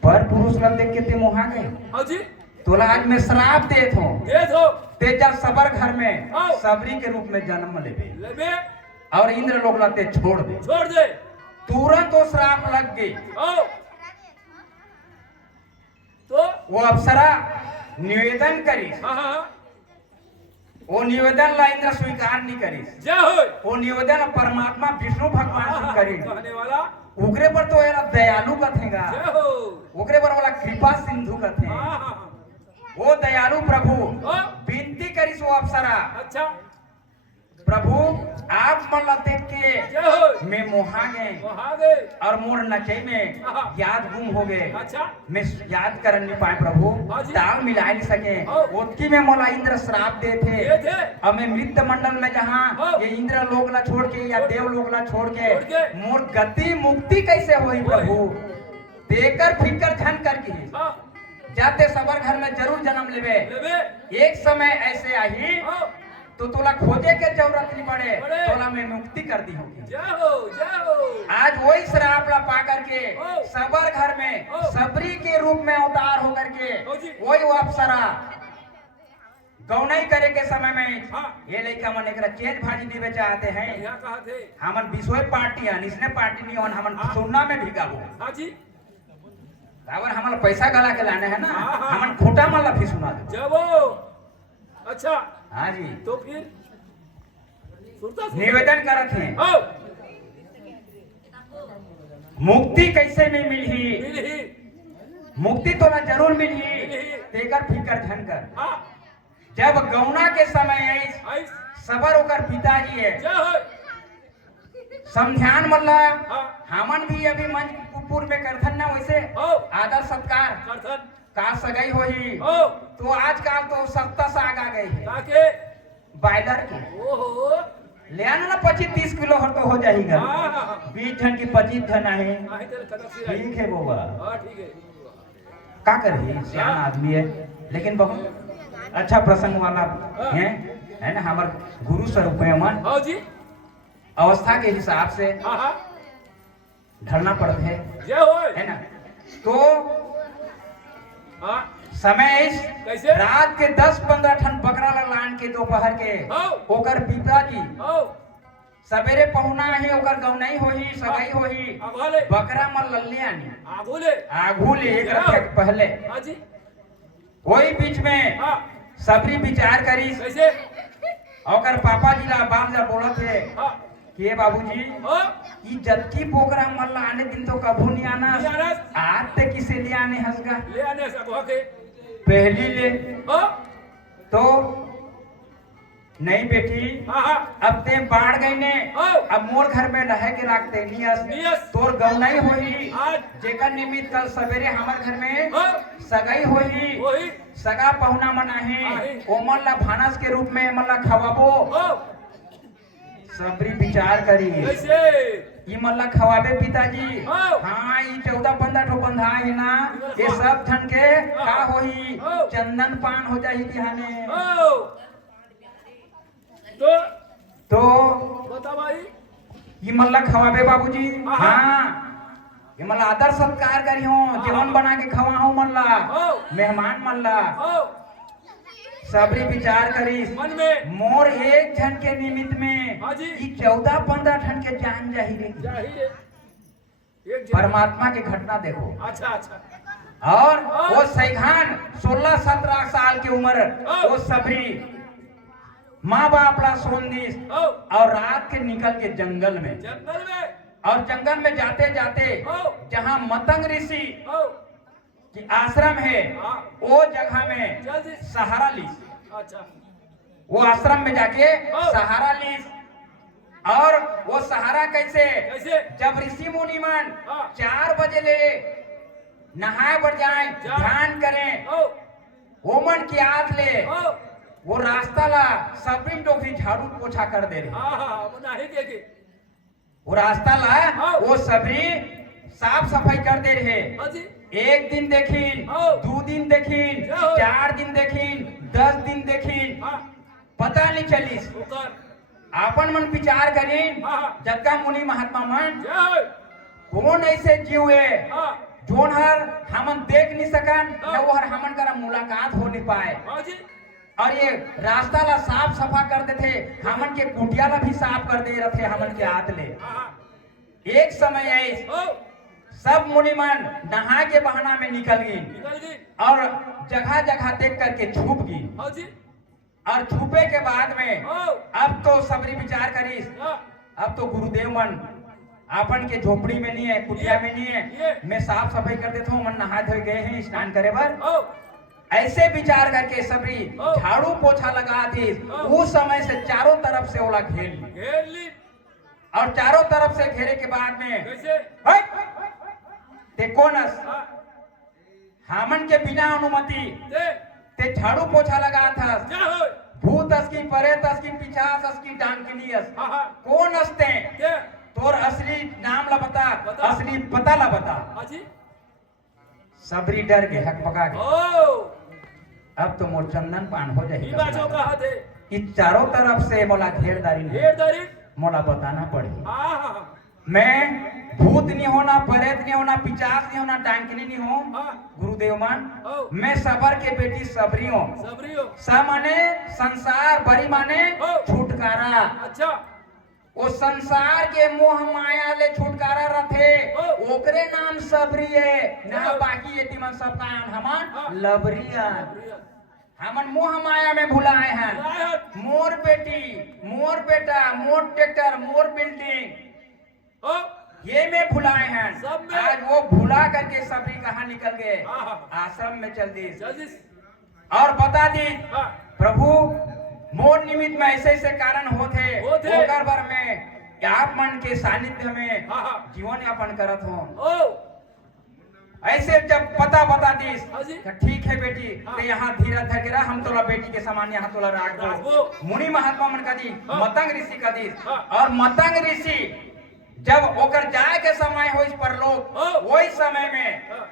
पर पुरुष ला देख के ते मोहा गए। हाँ जी तोला आज मैं श्राप देत हूँ, दे दो ते जब सबर घर में आओ। सबरी के रूप में जन्म लेबे लेबे और इंद्र लोग ला ते छोड़ दे। छोड़ दे तुरंत वो श्राप लग गई। आओ तो वो अप्सरा निवेदन करी, हाँ हाँ हाँ वो निवेदन ला इंद्र स्वीकार नहीं करी। जय हो वो निवेदन परमात्मा विष्णु भगवान से करी। कहने वाला उगरे पर तो यार दयालु कथेगा, जय हो उगरे पर वाला कृपा सिंधु कथे। हाँ हाँ हाँ वो दयालु प्रभु हाँ। विनती करी सो अप्सरा, अच्छा प्रभु आप मन ला देख के जय हो मैं मोहा गए वहाँ गए और मोर नचे में हाँ। याद गुम हो गए। अच्छा मैं याद कर नहीं पाए प्रभु, हाँ जी। ताल मिला नहीं सके। हाँ। उसकी में मोला इंद्र श्राप दे थे। ये थे अब मैं मृत मंडल में जहाँ हाँ। ये इंद्र लोग ला छोड़ के या देव लोग ला छोड़ के छोड़ के। मोर गति मुक्ति कैसे होई प्रभु? देकर फिकर धन करके हाँ जाते सबर घर में जरूर जन्म लेवे। लेबे एक समय ऐसे आई हाँ तो तोला खोजे के जरूरत नहीं पड़े, पड़े। तोला मैं मुक्ति कर दी होगी। जय हो जय हो आज वही श्राप ला पा करके ओ। सबर घर में ओ। सबरी के रूप में अवतार होकर के ओ जी। वही वो अप्सरा गौनाई करे के समय में हाँ। ये लड़का मन एक चेज भाजी देवे चाहते हैं। यहाँ कहा थे हमन विश्व पार्टी है, निसने पार्टी नहीं, और हमन हाँ। सोना में भीगा हो। हाँ जी अगर हमारा पैसा गला के लाने है ना, हाँ, हाँ। हमन खोटा मन ला भी सुना दो। जब वो अच्छा हाँ जी, तो फिर सुनता निवेदन करत हैं हो मुक्ति कैसे में मिली? मिली मुक्ति तोला जरूर मिली, मिली। तेकर फिकर धन कर। हाँ जब गौना के समय आई आई सबर होकर पिताजी है जय हो समझान मल्ला हाँ हमन भी अभी मंचपुर में करथन ना वैसे हो आदर सत्कार करथन का सगाई होही हो तो आजकल तो 70 से आगा गई है ताके बॉयलर के ओहो ले आना ना 25-30 किलो हर तो हो जाएगा हाँ हाँ 20 जन की 25 जन है नहीं तेरे कदम से आई ठीक है बोबा हाँ ठीक है का करही सियान आदमी है लेकिन बहुत अच्छा प्रसंग वाला है ना हमारे गुरु स्वरूप है मन हाँ जी अवस्था के हिसाब से हाँ हाँ ढलना पड़ता है जय हो है ना तो हाँ समय इस कैसे रात के 10-15 ठन बकरा लान के दोपहर के हाँ। ओकर पिताजी हो सवेरे पहुना है ओकर गौनाई होही सगाई होही आगोले बकरा मन लल्ले आनी आगोले आगू ले एक रखे के पहले हाँ जी वही बीच में हाँ सबरी विचार करी कैसे ओकर पापा जी ला बाप जा बोलत है हाँ कि बाबूजी हो ई जत्ती पोकरा मन ला आने दिन तो कभू नहीं आना नहीं आना। आज ते किसे ले आने हंसगा ले आने से अगवा के पहली ले हो तो नहीं बेटी हाँ हाँ अब ते बाढ़ गई ने हो अब मोर घर में रह के रखते नियस नियस तोर गौनाई होही आज जेकर निमित्त कल सवेरे हमार घर में हो सगाई होही वही सगा पहुना मन आहे आहे। ओमन ला भानस के रूप में मन ला खवाबो हो सबरी विचार करी कैसे ई मन ला खवाबे पिताजी हो। हाँ ई 14-15 ठो बंधा है ना ये सब धन के का होही हो। चंदन पान हो जाही बिहाने हो तो तो बता भाई ये मन ला खवाबे बाबूजी हाँ। हाँ ये मन ला आदर सत्कार करी हो जीवन बना के खवा हो मन ला हो मेहमान मन ला हो सबरी विचार करी मन में मोर एक जन के निमित्त में हाँ जी। ई 14-15 ठन के जान जाही रे जाहिर एक परमात्मा की घटना देखो अच्छा अच्छा और हाँ। वो सैखान 16-17 साल की उम्र हाँ। वो सभी माँ बाप ला सोन दिस हो और रात के निकल के जंगल में जंगल में और जंगल में जाते जाते हो जहाँ मतंग ऋषि हो की आश्रम है हाँ वो जगह में जल्दी सहारा ली अच्छा वो आश्रम में जाके हाँ। सहारा ली और वो सहारा कैसे कैसे जब ऋषि मुनि मन हाँ। 4 बजे ले नहाए बढ़ जाए जा। ध्यान करें हो ओमन की आंख ले हो वो रास्ता ला सभी टोकरी झाड़ू पोछा कर दे रहे हाँ हाँ बना है के वो रास्ता ला हाँ। वो सभी साफ सफाई कर दे रहे हाँ जी एक दिन देखीन हाँ। 2 दिन देखीन जाओ। 4 दिन देखीन 10 दिन देखीन हाँ पता नहीं चलीस ओकर आपन मन विचार करीन हाँ हाँ जगका मुनि महात्मा मन जय कौन ऐसे जीव है हाँ जोन हर हमन देख नहीं सकन हाँ। न वो हर हमन करा मुलाकात हो नहीं पाए हाँ जी और ये रास्ता ला साफ सफा कर देते हमन के कुटिया ला भी साफ कर दे रहे हमन के हाथ ले हाँ हाँ एक समय आई हो सब मुनिमन नहा के बहाना में निकल गई निकल गई और जगह जगह देख करके छुप गई हाँ जी और छुपे के बाद में हो अब तो सबरी विचार करीस हाँ अब तो गुरुदेव मन आपन के झोपड़ी में नहीं है कुटिया में नहीं ये। है मैं साफ सफाई कर देता हूँ मन नहा धोए गए हैं स्नान करे बर हो ऐसे विचार करके सबरी ओ। झाड़ू पोछा लगा दी ओ। उस समय से चारों तरफ से ओला घेर ली घेर ली और चारों तरफ से घेरे के बाद में कैसे हट! ते कोनस हाँ हमन के बिना अनुमति दे ते झाड़ू पोछा लगा था क्या हो भूत की परेत की पिछास की डांकनियस हाँ हाँ कौन हस्ते क्या तोर असली नाम ला बता बता। असली पता ला बता हाँ जी सबरी डर के हक पका के ओ अब तो मोर चंदन पान हो ई बाजो जाएगा कहा थे इस चारों तरफ से मोला घेरदारी नहीं घेर दारी मोला बताना पड़ेगी हाँ हाँ मैं भूत नहीं होना परेत नहीं होना पिचास नहीं होना डांकनी नहीं हो हाँ गुरुदेव मान ओ मैं सबर के बेटी सबरी हूँ सबरी हो स माने संसार बरी माने ओ। छुटकारा अच्छा वो संसार के मोह माया ले छुटकारा रथे ओ। ओकरे नाम सबरी है ना ओ। बाकी ये तिमन सब का हाँ। हमन लबरिया सबरी हो। हमन मोह माया में भुलाए हैं रायत मोर बेटी मोर बेटा मोर ट्रैक्टर मोर बिल्डिंग ओ ये में भुलाए हैं सब में। आज वो भुला करके सबरी कहाँ निकल गए हाँ, हाँ। आश्रम में चल दी जल्दी और बता दी हाँ प्रभु मोर निमित्त में ऐसे ऐसे कारण होते होते। ओकर बर में आप मन के सानिध्य में हाँ, हाँ। जीवन यापन करत हो। ओ ऐसे जब पता बता दीस हाँ जी। तो ठीक है बेटी, हाँ। तो यहाँ धीरज धर के रह, हम तोला बेटी के समान यहाँ तोला राख दो। राखबो। मुनि महात्मा मन कदी हाँ। मतंग ऋषि कदी, हाँ। और मतंग ऋषि जब ओकर जाए के समय हो इस पर हाँ। लोग वही समय में हाँ,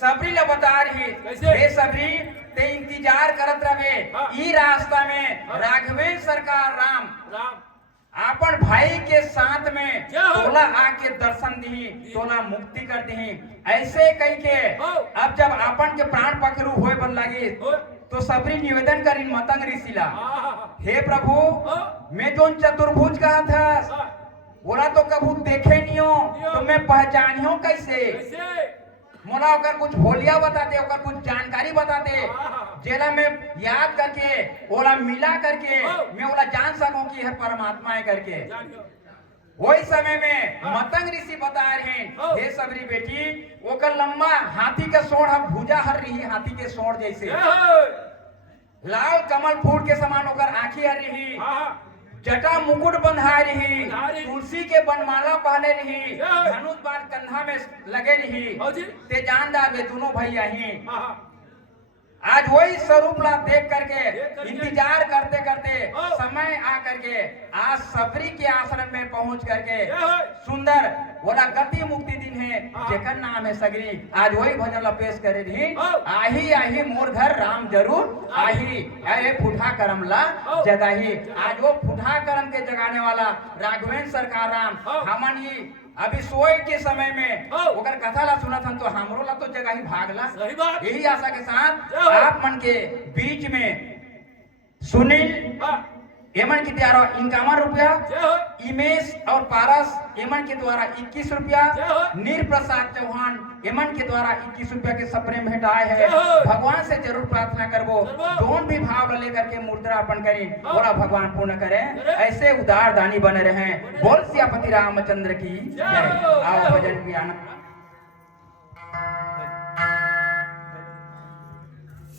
सबरी ला बता रही, कैसे? हे सबरी ते इंतजार करत रहे हाँ। ई रास्ता में हाँ। राघवेंद्र सरकार राम राम अपन भाई के साथ में जय हो। तोला आके दर्शन दी, तोला मुक्ति कर दी। ऐसे कह के हो। अब जब अपन के प्राण पखरू होए बन लगी हो तो सबरी निवेदन करी मतंग ऋषि ला, हाँ, हे प्रभु हाँ। मैं जो चतुर्भुज कहा था हाँ, बोला तो कभू देखे नहीं हो, तो मैं पहचानियो कैसे? कैसे मोला ओकर कुछ होलिया बताते, ओकर कुछ जानकारी बताते, हाँ। जेला मैं याद करके ओला मिला करके हाँ। मैं ओला जान सकूं कि यह परमात्मा है करके। जान गयो। वही समय में हाँ। मतंग ऋषि बता रहे हैं, हाँ। हे सबरी बेटी ओकर लंबा हाथी का सोड़ हम भुजा हर रही, हाथी के सोड़ जैसे जय हो। लाल कमल फूल के समान ओकर आंखी हर रही, हाँ, जटा मुकुट बंधा रही, बंधा रही। तुलसी के बनमाला पहने रही, जय। धनुष बाण कंधा में लगे रही, हाँ जी। ते जान दावे दोनों भैया ही। हाँ, आज वही स्वरूप ला देख करके देख करके। इंतजार करते करते हाँ। समय आ करके आज सबरी के आश्रम में पहुंच करके जय हो। सुंदर बोला गति मुक्ति दिन है हाँ। जेकर नाम है सगरी। आज वही भजन ला पेश करे रही, हाँ। आही आही मोर घर राम जरूर आही, अरे फुठा करम ला हाँ। जगाही। आज वो फुठा करम के जगाने वाला राघवेंद्र सरकार राम हाँ। हमन ही अभी सोए के समय में हाँ। ओकर कथा ला सुनत हन तो हमरो ला तो जगाही भागला। सही बात। यही आशा के साथ जय हो। आप मन के बीच में सुनील हाँ, एमन के द्वारा 51 रुपया, जय हो। इमेश और पारस एमन के द्वारा 21 रुपया, जय हो। नीर प्रसाद चौहान एमन के द्वारा 21 रुपया के सप्रेम भेटाए है। जय हो। भगवान से जरूर प्रार्थना करबो, करबो। दोनों भी भाव ला लेकर के मुद्रा अर्पण करी, हाँ। बोला भगवान पूर्ण करे, करे। ऐसे उदार दानी बने रहे। बोल सियापति रामचंद्र की जय जय। हो। आओ जय हो। भजन की आनंद।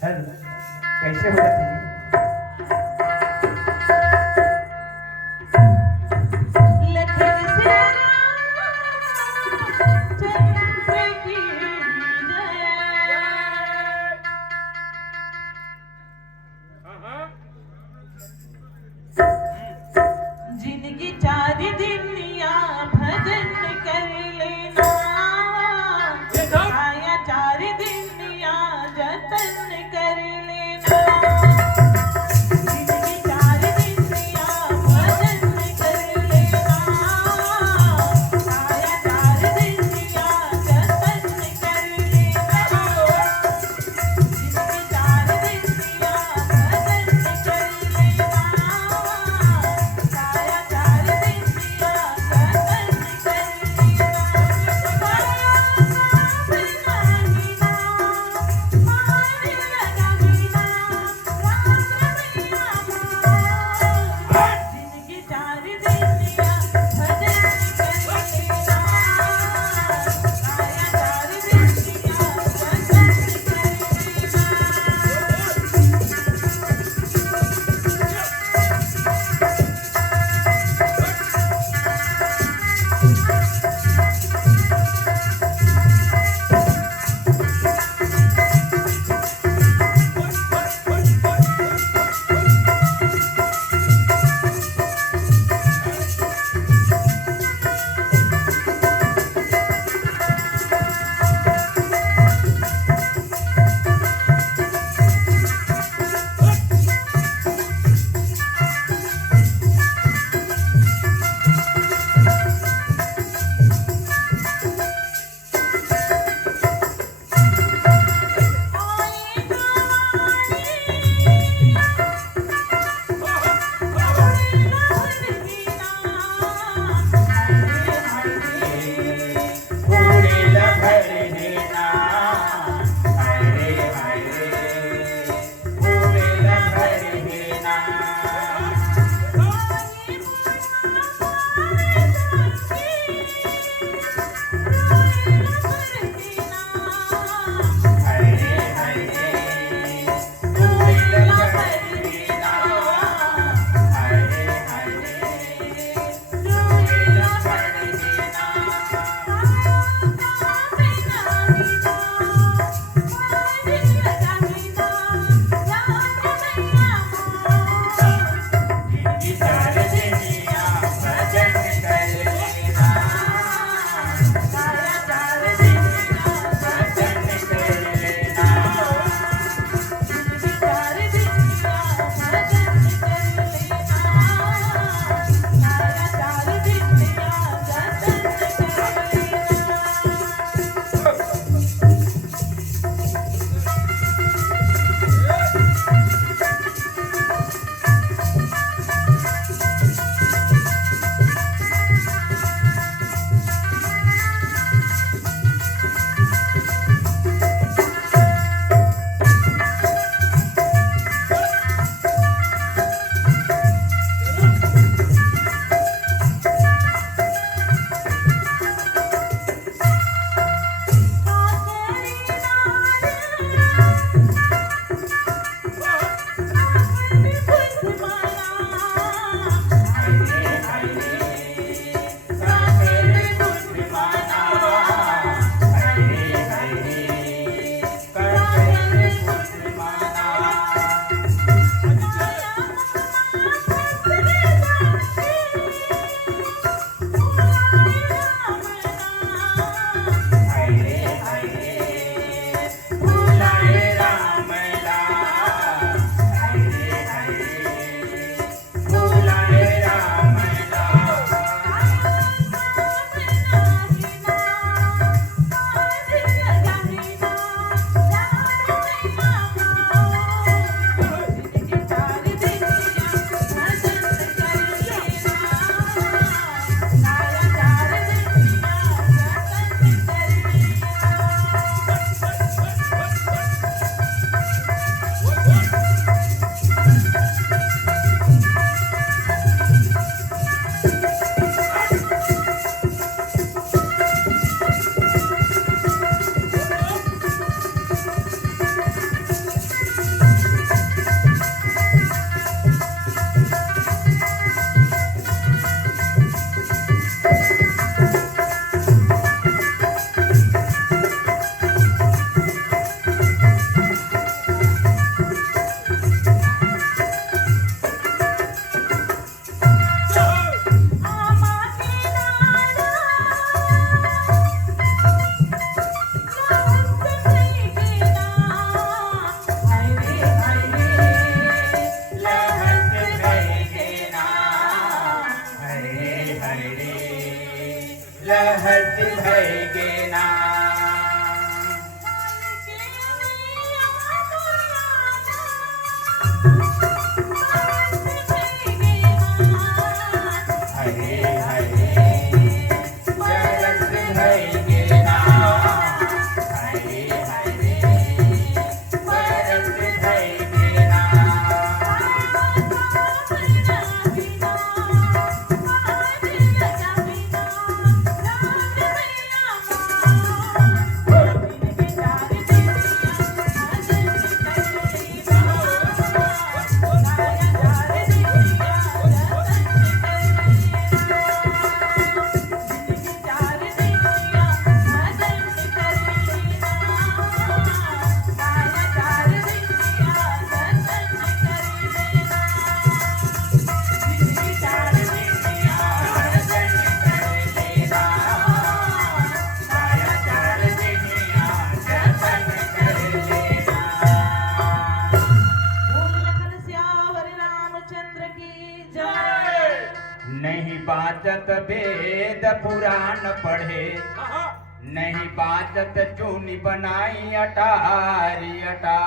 हेलो, कैसे हो जाती है? लखन से चंद्र की जय। हाँ, जिंदगी 4 दिन या भजन कर लेना, ये सब। आया 4 दिन या जतन कर लेना। भइगे ना हरे हरे सरस भइगे ना हरे हरे सरस भइगे ना नहीं बाजत वेद पुराण पढ़े नहीं बाजत चूनी बनाई अटारी अटा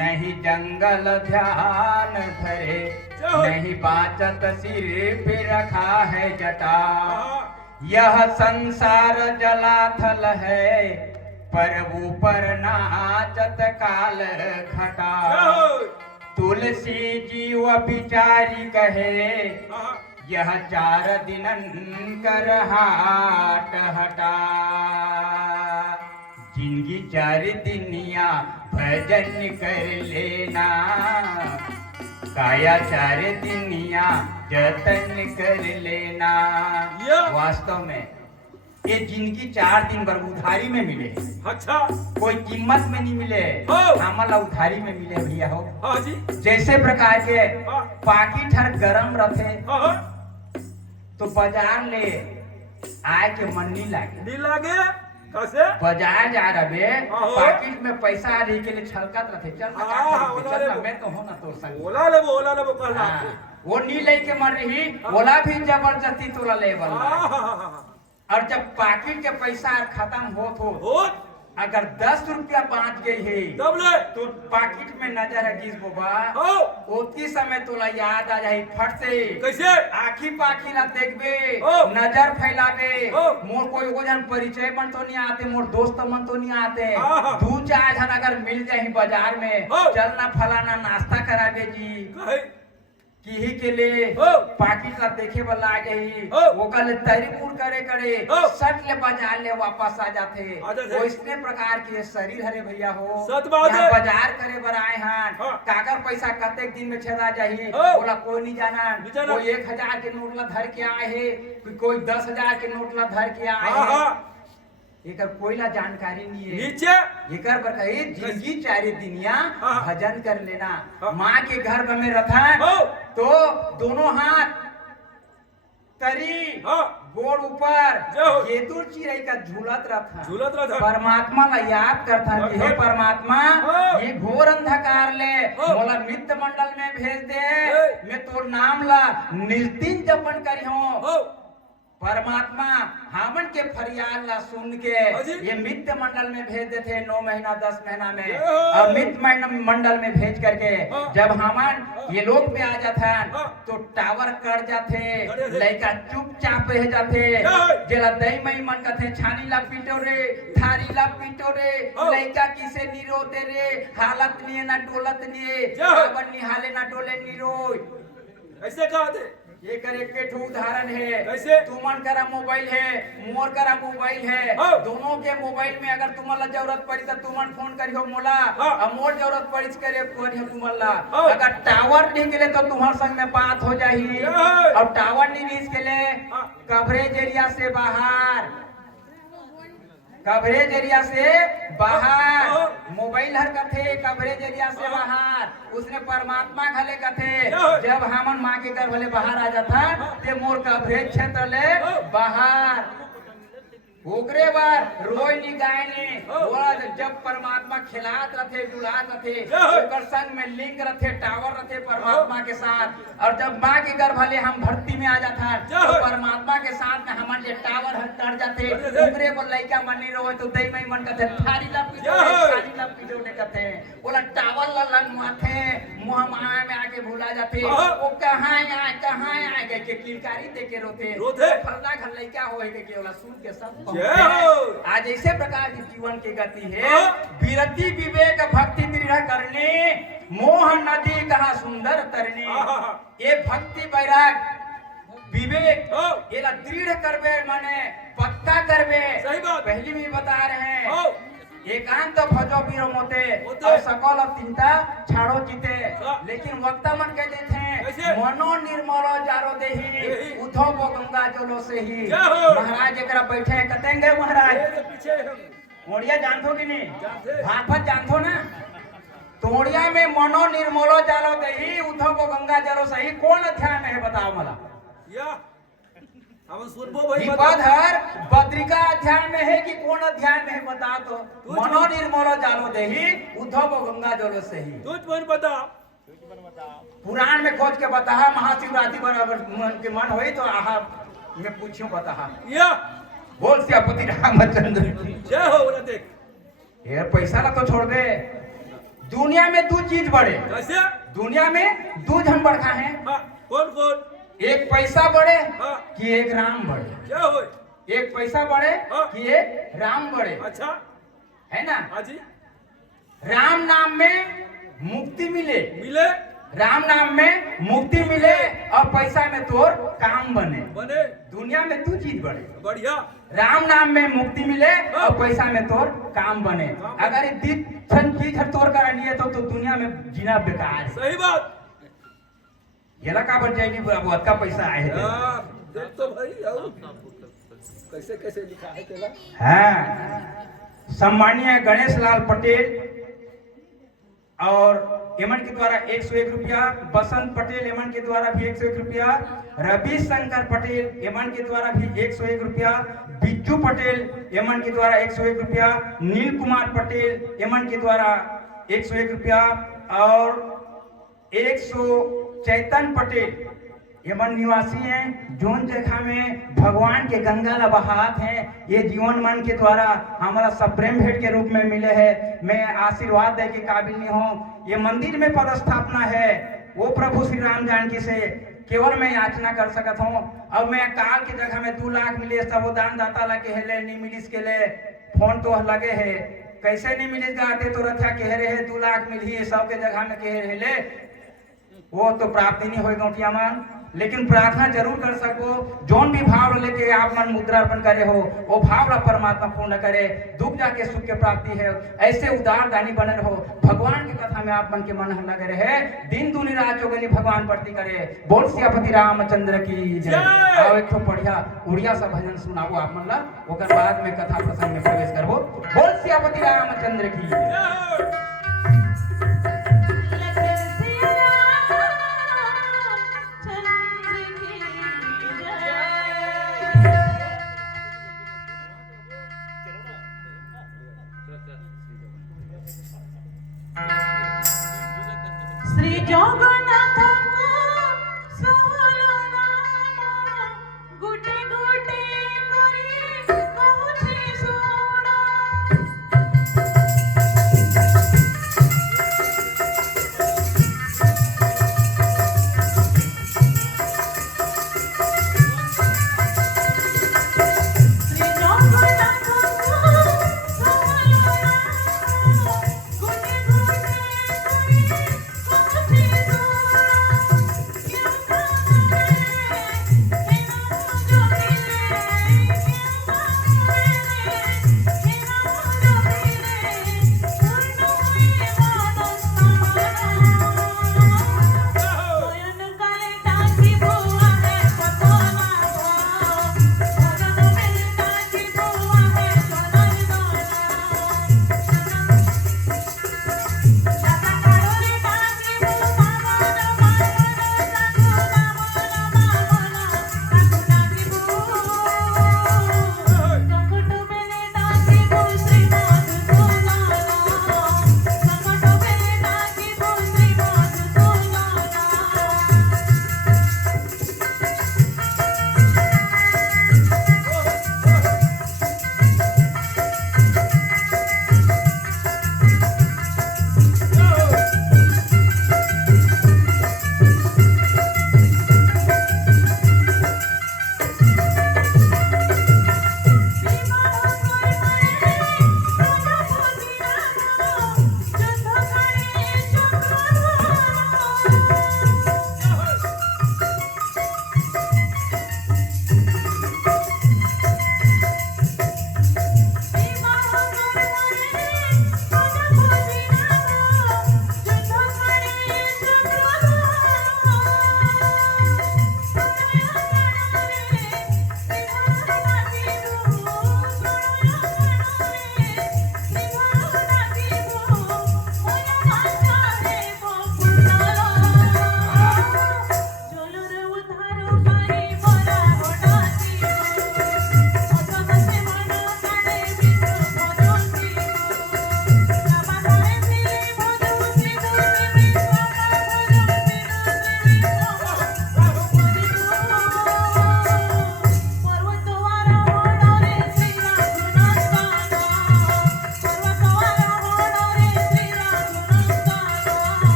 नहीं जंगल ध्यान धरे नहीं बाजत सिर पे रखा है जटा यह संसार जलाथल है पर ऊपर नाचत काल घटा तुलसी जीव बिचारी कहे यह 4 दिनन कर हाट हटा जिंदगी 4 दिनिया भजन कर लेना काया 4 दिनिया जतन कर लेना वास्तव में ये जिंदगी 4 दिन भर उधारी में मिले अच्छा कोई कीमत में नहीं मिले हमला उधारी में मिले भैया हो हाँ जी जैसे प्रकार के हाँ। पाकिट हर गरम रहते हाँ तो बाजार ले आए के मन नहीं लागे नी लागे कैसे बाजार जा रहे हाँ। पाकिट में पैसा रही के लिए छलकत रहते चल ना हाँ, का ओला चल ना ले। मैं तो हो ना तो संग ओला लेबो कहला हाँ, वो नी ले के मर रही ओला भी जबरदस्ती तोला ले वाला और जब पाकिट के पैसा खत्म हो अगर 10 रुपया बाँच गई है तब ले तो पाकिट में नजर है किस बोबा हो उतनी समय तोला याद आ जाए फट से कैसे आखी पाखी ना देखबे ओ। नजर फैलाबे ओ। मोर कोई ओजन परिचय मन तो नहीं आते मोर दोस्त मन तो नहीं आते आहा। 2-4 जन अगर मिल जाए बाजार में ओ। चलना फलाना नाश्ता कराबे जी कहे किही के लिए ओ। पाकिट ला देखे वाला आ जाही ओ। वो कल तरीपुर करे करे ओ। सट ले बाजार ले वापस आ जाते आ जाते। वो इसने प्रकार के शरीर हरे भैया हो सत बात यहाँ है। बाजार करे बर आए हैं हाँ। कागर पैसा कतेक दिन में छेदा जाही ओ। बोला कोई नहीं जाना नहीं जाना। कोई 1000 के नोट ला धर के आए है कोई 10,000 के नोट ला धर के आए हाँ है हाँ एकर कोईला जानकारी नहीं है नीचे एकर बर कही जिंदगी 4 दिनिया हाँ। भजन कर लेना हाँ। माँ के घर में रथा हो तो दोनों हाथ तरी हाँ गोड़ ऊपर जो। ये दूर चिड़ै का झूलत रथा झूलत रहा परमात्मा ला याद करता कि हे परमात्मा हाँ। ये घोर अंधकार ले हाँ। मोला मित्र मंडल में भेज दे हे। मैं तोर नाम ला निर्दिन जपन करी हूँ हो परमात्मा हमन के फरियाद ला सुन के हाजी। ये मित्र मंडल में भेज देते 9 महीना 10 महीना में जय। और मित्र मंडल में भेज करके हाँ। जब हमन ये लोग में आ जाते हाँ। तो टावर कट जाते कट जाते। लड़का चुपचाप रह जाते जय। जेला दई मई मन कथे छानी ला पीटो रे थारी ला पीटो रे हाँ। लड़का किसे निरोते रे हालत नहीं ना डोलत नहीं जय। निहाले ना डोले निरोय ऐसे कहा थे ये कर एक ठो उदाहरण है कैसे? तुमन करा मोबाइल है मोर करा मोबाइल है हाँ। दोनों के मोबाइल में अगर तुमला जरूरत पड़ी तो तुमन फोन करियो मोला हाँ। और मोर जरूरत पड़ी करे करियो तुमला हाँ। अगर टावर नहीं गेले तो तुम्हार संग में बात हो जाही हाँ। और टावर नहीं रीच गेले हाँ। कवरेज एरिया से बाहर कवरेज एरिया से बाहर हाँ। मोबाइल हर कथे कवरेज एरिया से बाहर उसने परमात्मा घले कथे हाँ। जब हमन माँ के घर भले बाहर आ जाता ते मोर कवरेज क्षेत्र ले बाहर ओकरे बार रोई नी गाय ने हाँ। बोला जब परमात्मा खिलात रथे दुलात रथे हाँ। ओकर संग में लिंक रथे टावर रथे परमात्मा के साथ और जब माँ के गर्भ ले हम धरती में आ जाता हाँ। तो परमात्मा के साथ में हमारे जे टावर हर कर जाते हाँ। ओकरे पर लइका मन नहीं रोए तो दई में मन कहते थारी ला पीटो हाँ। थारी ला पीटो ने कहते बोला टावर ला लंग माथे मुंह माया में आके भूला जाते हाँ। वो कहाँ आए गए के किलकारी दे के रोते फलना घर लइका होए के केवला सुन के सब जय हो। आज ऐसे प्रकार की जीवन की गति है हाँ। विरति विवेक भक्ति दृढ़ करने मोह नदी कहा सुंदर तरने आहा। ये भक्ति वैराग विवेक हाँ। ये ला दृढ़ करबे माने पक्का करबे सही बात। पहली भी बता रहे हैं हाँ। एकांत भजो बीरो मोते मोते। और सकल और चिंता छाड़ो जीते हाँ। लेकिन वक्ता मन कहते थे कैसे? मनो निर्मलो जारो देही देही। उठो वो गंगा जलो से ही जय हो। महाराज एकरा बैठे हैं, कतेंगे महाराज मेरे पीछे हम ओड़िया जानथो कि नहीं जानते। भागवत जानथो ना तोड़िया में मनो निर्मलो जालो देही उठो वो गंगा जलो सही कौन अध्याय में है बताओ मला या हम सुनबो भाई विपद हर बद्रिका अध्याय में है कि कौन अध्याय में है बता तो मनो निर्मलो जालो देही उद्धव वो गंगा जलो सही तुझ मन बता। पुराण में खोज के बता महाशिवरात्रि पर अगर मन के मन होई तो आहा मैं पूछूं बता या बोल सियापति रामचंद्र की जय हो बोला देख। यार पैसा ला तो छोड़ दे दुनिया में दो चीज बढ़े कैसे? दुनिया में दो जन बड़का है हाँ। कौन कौन? एक पैसा बढ़े हाँ। कि एक राम बढ़े जय हो। एक पैसा बढ़े हाँ। कि एक राम बढ़े अच्छा। है ना हाँ जी। राम नाम में मुक्ति मिले मिले राम नाम में मुक्ति मिले और पैसा में तोर काम बने बने दुनिया में दो चीज बढ़े बढ़िया। राम नाम में मुक्ति मिले और पैसा में तोर काम बने अगर ये चीज तोड़ कर लिए तो दुनिया में जीना बेकार है सही बात। ये लगा बन जाएगी बहुत का पैसा आए थे यार, देख तो भाई आओ। कैसे कैसे लिखा है तेरा? हाँ सम्मानीय गणेश लाल पटेल और एमन के द्वारा 101 रुपया बसंत पटेल एमन के द्वारा भी 101 रुपया रवि शंकर पटेल एमन के द्वारा भी 101 रुपया बिज्जू पटेल एमन के द्वारा 101 रुपया नील कुमार पटेल एमन के द्वारा 101 रुपया और 100 चैतन पटेल यमन निवासी हैं जोन जगह में भगवान के गंगा ला बहात हैं ये जीवन मन के द्वारा हमारा सप्रेम भेंट के रूप में मिले हैं मैं आशीर्वाद दे के काबिल नहीं हूँ ये मंदिर में पदस्थापना है वो प्रभु श्री राम जानकी से केवल मैं याचना कर सकता हूँ अब मैं काल की जगह में 2 लाख मिले सब दान दाता लगे हेले नहीं मिलिस के ले फोन तो लगे है कैसे नहीं मिलेगा आते तो रथा कह रहे हैं 2 लाख मिली सब के जगह में कह रहे वो तो प्राप्ति नहीं होगा उठिया मन लेकिन प्रार्थना जरूर कर सको जोन भी भाव लेके आप मन मुद्रा अर्पण करे हो वो भाव ला परमात्मा पूर्ण करे दुख जाके सुख के प्राप्ति है ऐसे उदार दानी बने रहो भगवान की कथा में आप मन के मन लगे रहे दिन दुनी रात जोगनी भगवान प्रति करे बोल सियापति रामचंद्र की जय आओ एक तो बढ़िया उड़िया सा भजन सुनाओ आप मन ला ओकर बाद में कथा प्रसंग में प्रवेश करबो बोल सियापति रामचंद्र की जय श्री जगन्नाथ सोहलो नाम गुटे गुटे करी कहूछि सुनो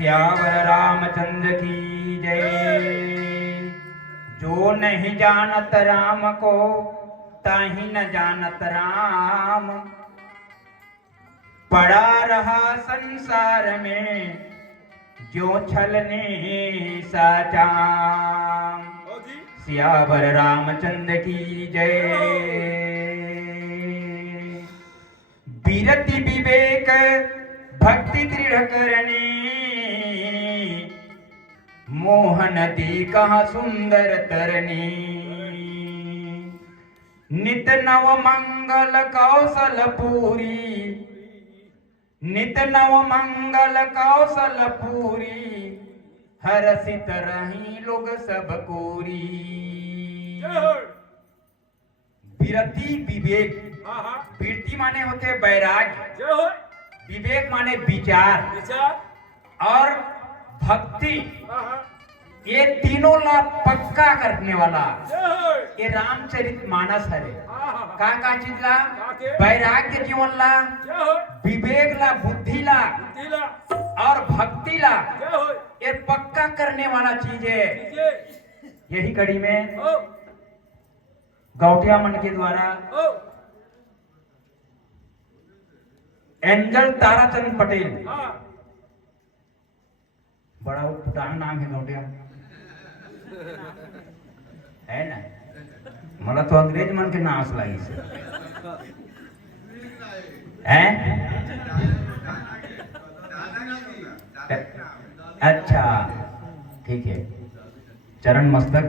सियावर रामचंद्र की जय। जो नहीं जानत राम को ताहि न जानत राम, पड़ा रहा संसार में जो छलने साचाम। सियावर रामचंद्र की जय। विरति विवेक भक्ति दृढ़ करनी, मोह नदी कहाँ सुंदर तरनी। नित नव मंगल कौशल पूरी, नित नव मंगल कौशल पूरी, हरसित रही लोग सब कोरी। विरति विवेक, विरति माने होते वैराग्य, विवेक माने विचार, और भक्ति, ये तीनों ला पक्का करने वाला ये रामचरित मानस है। का चीज ला? वैराग्य जीवन ला, विवेक ला, बुद्धि ला, और भक्ति ला, ये पक्का करने वाला चीज है। यही कड़ी में गौटिया मन के द्वारा एंजल ताराचंद पटेल, बड़ा पुटान नाम है गौटिया, है ना? मला तो अंग्रेज मन के नाम लाई से हैं? अच्छा ठीक है। चरण मस्तक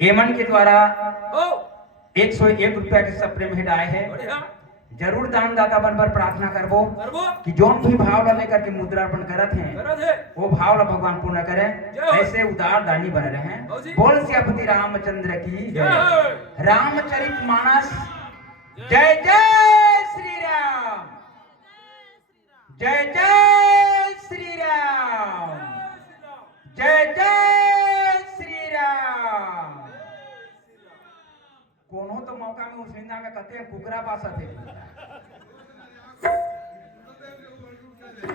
एमन के द्वारा 101 रुपया के सप्रे में आए हैं। जरूर दान दाता बन पर प्रार्थना करबो कि जो भी भाव ला लेकर के मुद्रार्पण करत हैं वो भाव ला भगवान पूर्ण करे। ऐसे उदार दानी बने रहे। बोल सियापति रामचंद्र की जय। रामचरित मानस। जय जय श्री राम, जय जय श्री राम, जय जय श्री राम। कोनो तो मौका में उस निंदा में कहते हैं कुकरा पासा थे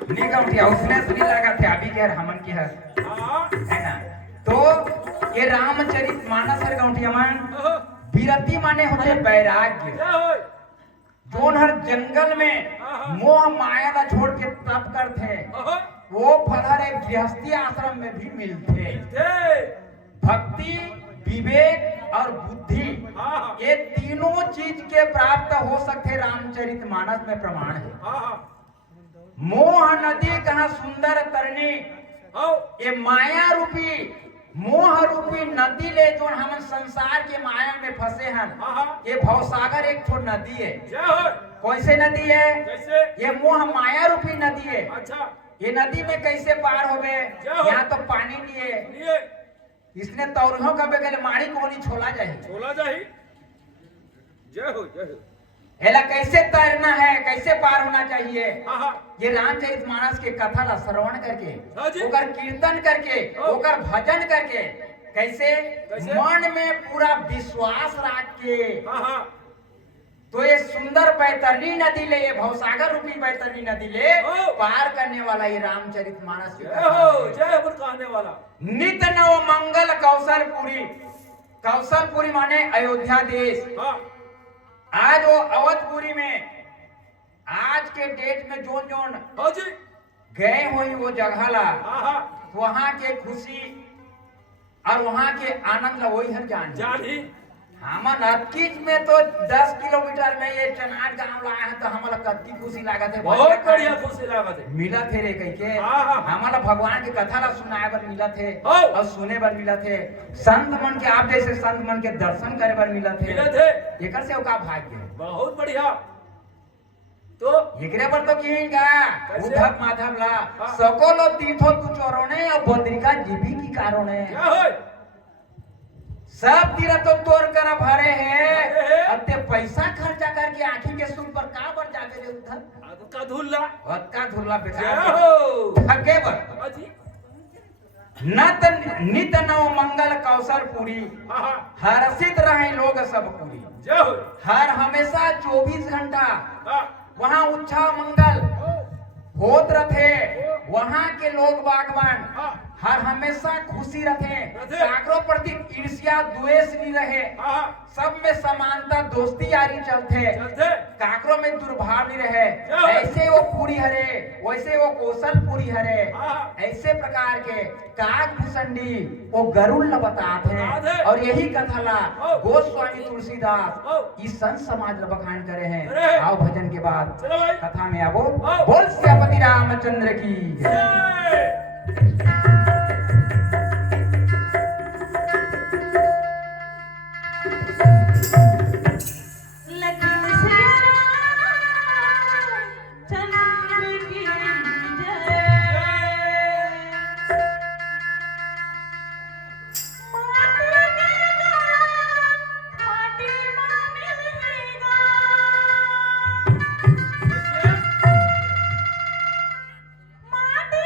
निगम थी, उसने सुनी लगा थे अभी के हमन की है ना। तो ये रामचरित मानस है गौठिया मन। विरति माने होते वैराग्य, जोन हर जंगल में मोह माया ला छोड़ के तप करते, वो फल हर एक गृहस्थी आश्रम में भी मिलते। भक्ति, विवेक और बुद्धि, ये तीनों चीज के प्राप्त हो सकते रामचरित मानस में प्रमाण है। मोह नदी कहाँ सुंदर तरनी, ये माया रूपी मोह रूपी नदी ले जो हम संसार के माया में फंसे हैं। ये भवसागर एक छोट नदी है। कैसे नदी है? ये मोह माया रूपी नदी है। ये नदी में कैसे पार होवे? यहाँ तो पानी नहीं है, इसने तौरहों का बेगल माड़ी को नहीं छोला जाए। जय हो जय हो। एला कैसे तैरना है, कैसे पार होना चाहिए? ये रामचरित मानस के कथा ला श्रवण करके, ओकर कीर्तन करके, ओकर भजन करके, कैसे मन में पूरा विश्वास रख के, तो ये सुंदर बैतरनी नदी ले, ये भवसागर रूपी बैतरनी नदी ले पार करने वाला ये रामचरित मानस कहने वाला। नित नव मंगल कौशलपुरी, कौशलपुरी माने अयोध्या देश। आज वो अवधपुरी में आज के डेट में जोन जोन गए हुई वो जगह ला, वहाँ के खुशी और वहाँ के आनंद ला वही हर जानी। हमन अक्कीच में तो 10 किलोमीटर में ये चनाट गांव लाए हैं, तो हमारा कत्ती खुशी लागत है। बहुत बढ़िया खुशी लागत है। मिला थे रे कह के हमारा भगवान की कथा ला सुनाए बर मिला थे और सुने बर मिला थे। संत मन के आप जैसे संत मन के दर्शन करे बर मिला थे। एकर से का भाग्य है। बहुत बढ़िया। तो एकरे पर तो कहेगा उद्धव माधव ला सकोलो तीर्थो तू चोरोने और बद्रिका जीवी की कारोने। सब तीरथ तो तोड़ कर भरे हैं, अब ते पैसा खर्चा करके आँखी के सुन पर का बर जाते रे उधर का धुल्ला बेटा थके बर। नित नव मंगल कौशल पूरी, हर्षित रहे लोग सब पूरी। हर हमेशा 24 घंटा वहाँ उत्साह मंगल, होत रथे वहाँ के लोग बागवान हाँ। हर हमेशा खुशी रथे रथे। काकरो प्रति ईर्ष्या द्वेष नहीं रहे हाँ सब में समानता दोस्ती यारी चलते चलते काकरो में दुर्भाव नहीं रहे हाँ। ऐसे वो पूरी हरे वैसे वो कौशल पूरी हरे हाँ। ऐसे प्रकार के काक भूषणी वो गरुड़ ल बताते बताते। हैं और यही कथा ला हाँ। गोस्वामी तुलसीदास हाँ। इस संत समाज ल बखान करे हैं करे। आओ भजन के बाद चलो भाई कथा में आवो हाँ। बोल सियापति रामचंद्र की जय। लखन सिया चंद्र की जय माटी माँ मिलेगा माटी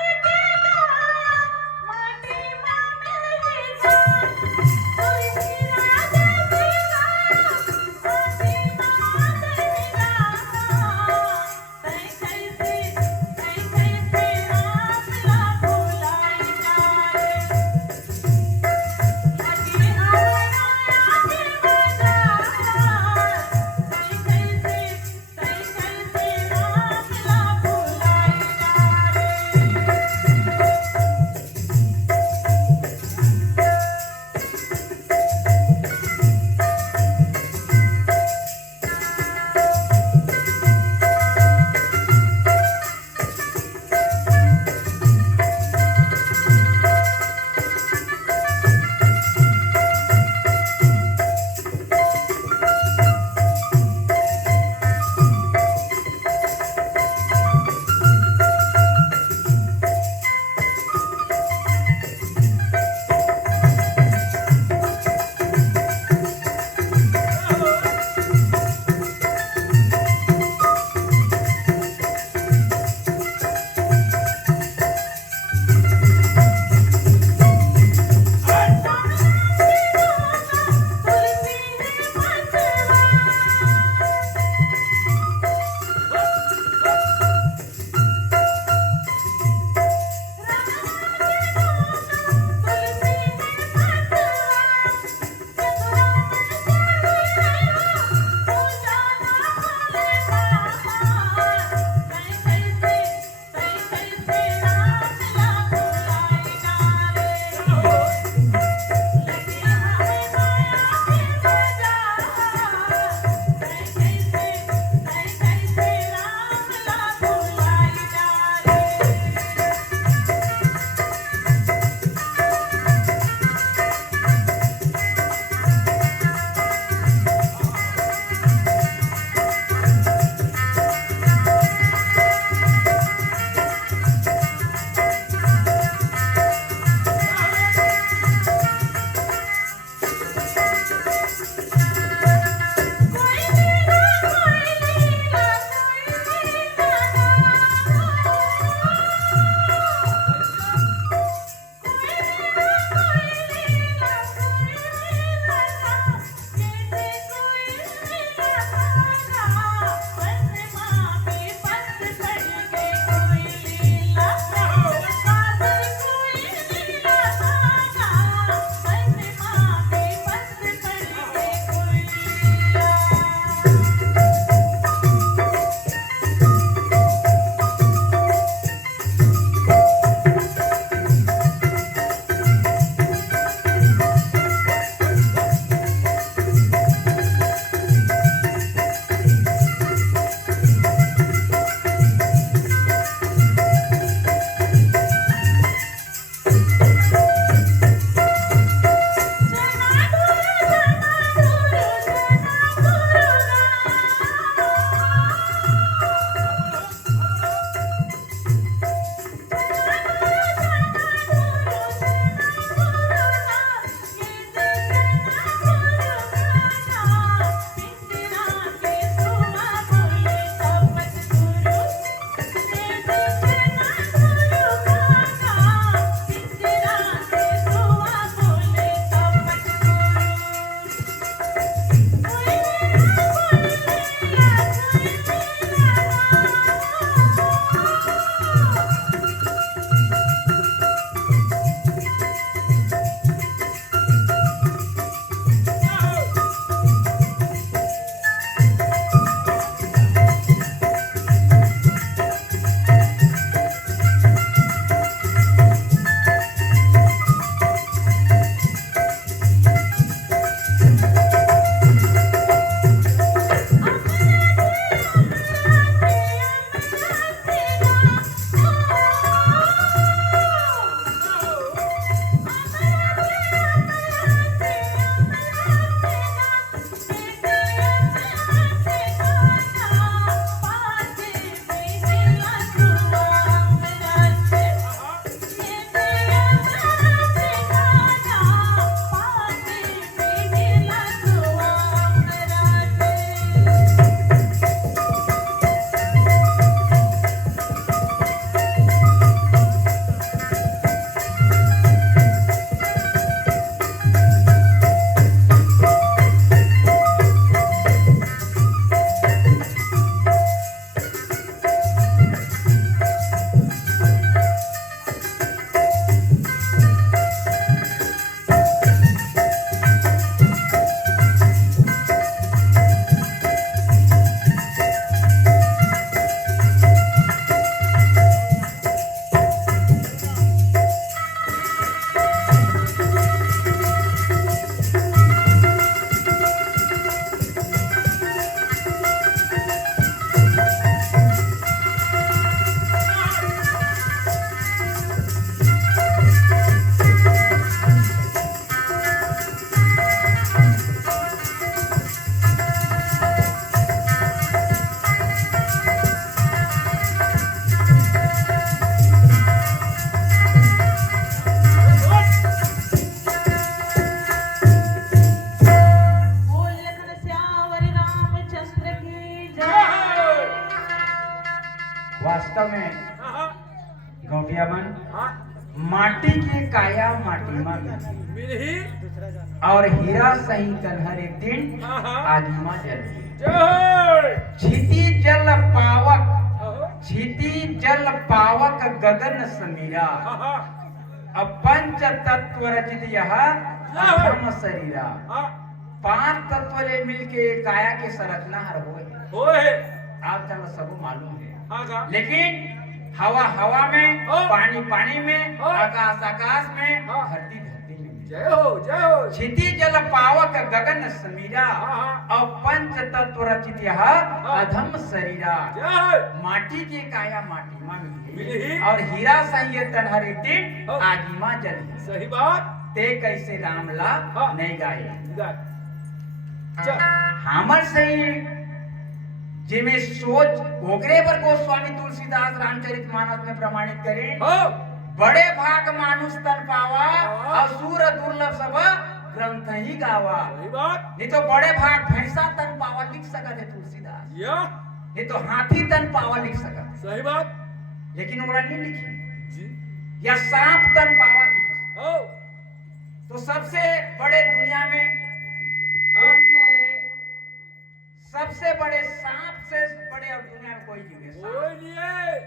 वास्तव में हाँ गौटिया मन हाँ माटी की काया माटी में मिली मिली और हीरा सही तनहर एक दिन हाँ आदिमा जल जय छिति जल पावक हाँ छिति जल पावक गगन समीरा हाँ अब पंच तत्व रचित यह अधम शरीरा हाँ पांच तत्व ले मिलके काया के संरचना हर होए होए आप तक सब मालूम है हाँ का लेकिन हवा हवा में हाँ। पानी पानी में हाँ। आकाश आकाश में हाँ। धरती धरती में जय हो क्षिति जल पावक गगन समीरा हाँ। और पंच तत्व रचित यह अधम शरीरा जय माटी की काया माटी में मिली। मिली और हीरा सही तनहर दिन हाँ। आदिमा जली सही बात ते कैसे रामला हाँ। नहीं गाए गाय चल हमर सही जिमे सोच ओकरे पर गोस्वामी तुलसीदास रामचरितमानस में प्रमाणित करे हो बड़े भाग मानुष तन पावा हाँ। असुर दुर्लभ सब ग्रंथ ही गावा सही बात नहीं तो बड़े भाग भैंसा तन पावा लिख सकत है तुलसीदास या नहीं तो हाथी तन पावा लिख सकत है सही बात लेकिन ओकरा नहीं लिखी जी या सांप तन पावा की हो तो सबसे बड़े दुनिया में हाँ क्यों है सबसे बड़े सांप से बड़े और दुनिया में कोई जीव है सांप। कोई नहीं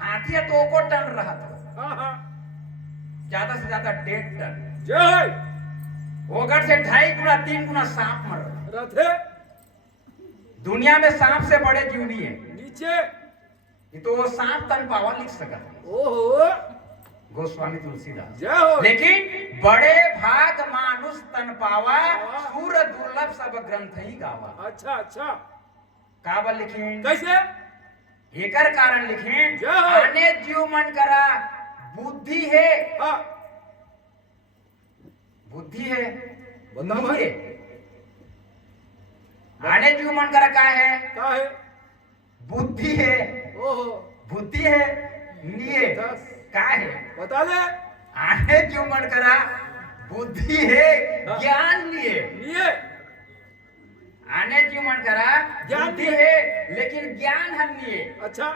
हाथी है तो ओको टन रहा था हाँ हाँ ज्यादा से ज्यादा 1.5 टन जय ओकर से 2.5 गुना 3 गुना सांप मर रहा रथे दुनिया में सांप से बड़े जीव नहीं है नीचे ये तो वो सांप तन पावा लिख सका ओहो गोस्वामी तुलसीदास जय हो लेकिन बड़े भाग मानुष तन पावा सूर दुर्लभ सब ग्रंथ ही गावा अच्छा अच्छा काबल लिखें कैसे एकर कारण लिखें जय हो। आने जीव मन करा बुद्धि है हाँ बुद्धि है बता नहीं भाई। है। आने जीव मन करा का है क्या है बुद्धि है ओहो बुद्धि है लिए दस। का है बता ले आने जीव मन करा बुद्धि है हाँ। ज्ञान लिए लिए आने जीव मन करा ज्ञान बुद्धि लिए। है लेकिन ज्ञान हम लिए अच्छा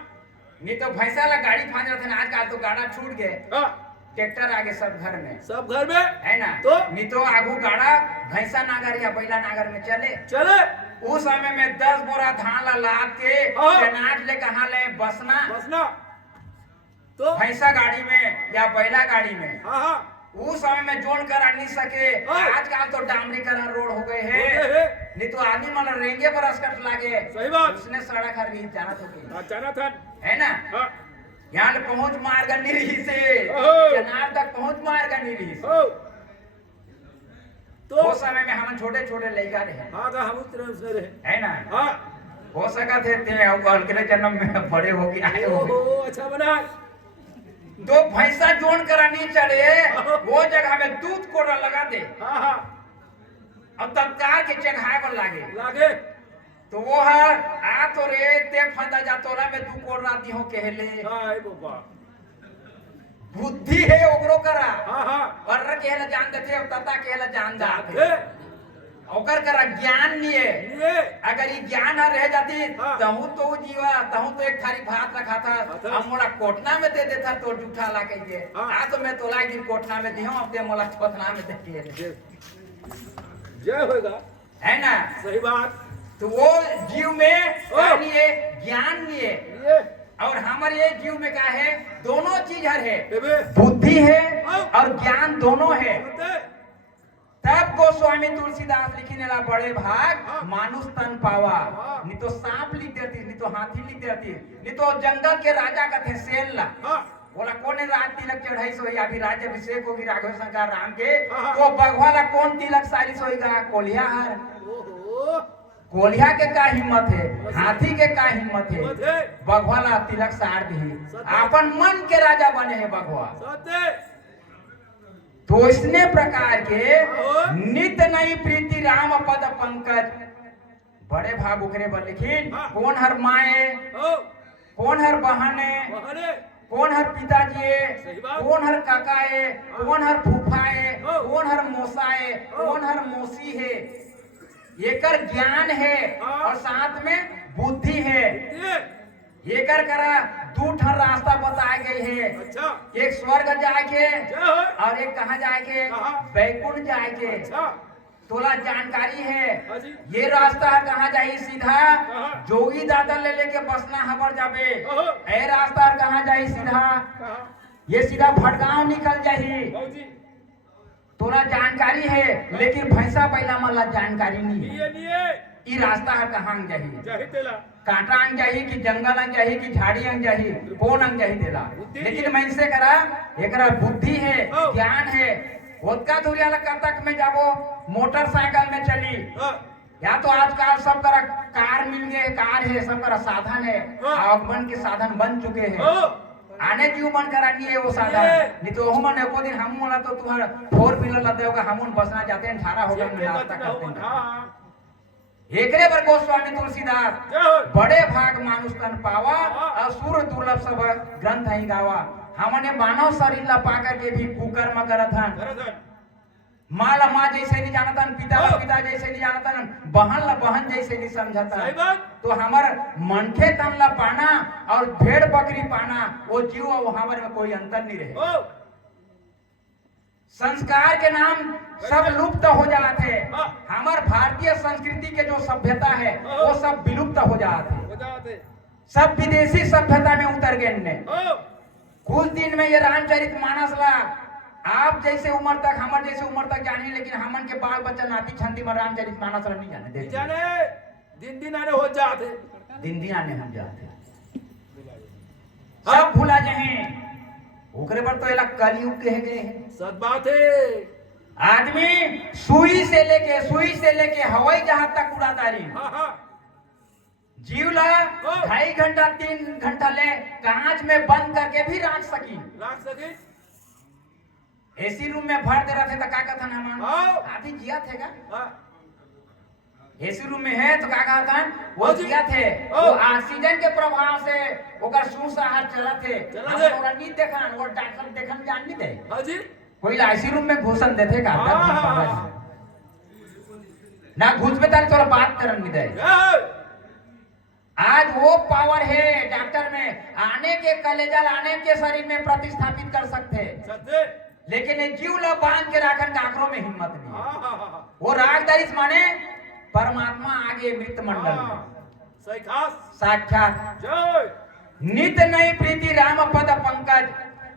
नहीं तो भैंसा ला गाड़ी फांद रहे थे ना आजकल तो गाड़ा छूट गए हाँ ट्रैक्टर आगे सब घर में सब घर में है ना तो? नहीं तो आगू गाड़ा भैंसा नागर या बैला नागर में चले चले उस समय में 10 बोरा धान ला लाद के हाँ। चनाट ले कहा ले बसना बस ना तो भैंसा गाड़ी में या बैला गाड़ी में हाँ हाँ उस समय में जोड़ कर आ नहीं सके हाँ। आजकल तो डामरीकरण रोड हो गए हो हैं गए हैं। नहीं तो आदमी मन रेंगे पर अस्कट लागे सही बात। उसने सड़क हर रही जाना तो की। जाना था है ना हाँ यहाँ ले पहुंच मार्ग नहीं रही से ओहो। चनाट तक पहुंच मार्ग नहीं रही से हो तो उस समय में हम छोटे छोटे लड़का रहे हाँ का हम उतरे उसने रहे है ना हाँ हो सका थे ते हल्के जन्म में बड़े हो गए आए हो ओहो अच्छा बना तो भैंसा जोड़ कर नहीं चढ़े वो जगह में दूध कोड़ा लगा दे हाँ हाँ और तत्काल के चढ़ाए पर लागे लागे तो वो हर आ तो रे ते फंदा जा तोरा में दू कोड़ा दिहो कहले हाँ बाबा बुद्धि है ओकरो करा हाँ हाँ और कहला जान देते और तता कहला जान जाते जाते ओकर करा ज्ञान नहीं है लिए अगर ये ज्ञान हर रह जाती हाँ। तहु तो जीवा तहु तो एक थारी भात रखा था था। अब मोला कोटना में दे देता तो जूठा ला के ये हाँ। आ तो मैं तोला गिर कोटना में दियो अब ते मोला छोथना में दे के जय होगा है ना सही बात तो वो जीव में ओ। क्या नहीं है ज्ञान नहीं है लिए और हमारे ये जीव में क्या है दोनों चीज हर है बेबे बुद्धि है ओ। और ज्ञान दोनों है होते तब गोस्वामी तुलसीदास लिखने ला बड़े भाग हाँ। मानुष तन पावा हाँ। नहीं तो सांप लिख देती नहीं तो हाथी लिख देती नहीं तो जंगल के राजा का थे सेल ला हाँ बोला कौन राज तिलक चढ़ाई सोई अभी राज्य अभिषेक होगी राघव शंकर राम के हाँ। तो बघवा ला कौन तिलक सारी सोईगा कोलिया हर ओहो कोलिया के का हिम्मत है हाथी के का हिम्मत है हिम्मत है। बघवा ला तिलक सार दी सत्य। अपन मन के राजा बने है बघवा सत्य तो इसने प्रकार के हाँ। नित नई प्रीति राम पद पंकज बड़े भाग उकरे पर लिखिन हाँ। कौन हर माए ओ कौन हर बहने बहरे कौन हर पिताजी सही बात। कौन हर काकाए कौन हर फूफाए हाँ। कौन हर मौसाए हाँ। कौन हर मौसी है एकर ज्ञान है हाँ। और साथ में बुद्धि है। एकर करा दू ठन रास्ता बताए गए है। अच्छा एक स्वर्ग जाए के जय हो। और एक कहाँ जाए के, कहाँ? बैकुंठ जाए के। अच्छा तोला जानकारी है हाँ जी। ये रास्ता है कहाँ जाही सीधा कहाँ? जोगी दादा ले लेके बसना हबर जाबे। ओहो। ए रास्ता है कहाँ जाही सीधा, कहाँ ये सीधा भटगांव निकल जाही। बाबूजी तोला जानकारी है लेकिन भैंसा बैला मला जानकारी नहीं है। लिए ई रास्ता है कहाँ जाही, जाहि तेला कांटा अंग जाही कि जंगल अंग जाही कि झाड़ी अंग जाही, कौन अंग जाही देला। लेकिन मैंसे करा एकरा बुद्धि है, हाँ। ज्ञान है। ओतका दूरी वाला कतक में जाबो मोटरसाइकिल में चली, हाँ या तो आजकल सब करा कार मिल गए, कार है सब करा साधन है, हाँ। आगमन के साधन बन चुके हैं। हाँ आने जीव मन करा नहीं है वो साधन। ये। नहीं तो हम एको दिन हम बोला तो तुम्हारा 4 व्हीलर लदे होगा, हम बसना जाते हैं 18 होगा ये नाश्ता बात ना करते हो। हैं। हाँ एकरे पर गोस्वामी तुलसीदास जय हो। बड़े भाग मानुष तन पावा, हाँ। असुर दुर्लभ सब ग्रंथ ही गावा। हमने मानव शरीर ला पाकर के भी कुकर्म करत हन। धरधर माँ ला माँ जैसे नहीं जानतन, पिता ला हाँ। पिता जैसे नहीं जानतन, बहन ला बहन जैसे नहीं सही समझतन। बात। तो हमार मनखे तन ला पाना और भेड़ बकरी पाना वो जीव और हमारे में कोई अंतर नहीं रहे। ओ संस्कार के नाम सब लुप्त हो जाते। हाँ। हमार भारतीय संस्कृति के जो सभ्यता है हाँ। वो सब विलुप्त हो जाते, हो जाते सब विदेशी सभ्यता में उतर गए ने। ओ कुछ दिन में ये रामचरित मानस ला आप जैसे उम्र तक हमार जैसे उम्र तक जानी, लेकिन हमन के बाल बच्चा नाती छंदी में रामचरित मानस ला नहीं जाने नहीं दे। जाने दिन दिन आने हो जाते। दिन दिन आने हम जाते सब भूला जाए। ओकरे पर तो एला कलयुग कहे गए हैं। सच बात है। आदमी सुई से लेके हवाई जहाज तक उड़ादारी। हाँ हाँ जीव ला 2.5 घंटा 3 घंटा ले कांच में बंद करके भी रख सकी। राख सके। एसी रूम में भर दे रहे थे तो का कहता हमारा हाँ। आदमी जिया थे का, हाँ एसी रूम में है तो का कहता वो हाँ जी। जिया थे। हाँ। वो ऑक्सीजन के प्रभाव से ओकर सुसाहर चला थे। चला हम थे। ओकरा नहीं देखन, वो डॉक्टर देखन जान नहीं दे। हाँ जी। कोई आईसी रूम में घुसन देते का हाँ, हाँ, हाँ। ना घुस में तारी तोरा बात करन नहीं दे। जय हो। आज वो पावर है डॉक्टर में, आने के कलेजा आने के शरीर में प्रतिस्थापित कर सकते, सत्य। लेकिन ये जीव ला बांध के राखन का आंकड़ों में हिम्मत नहीं। हाँ हाँ हाँ वो रागदारिस माने परमात्मा आगे मृत मंडल में हाँ सही खास। साक्षात। जय नित नई प्रीति राम पद पंकज,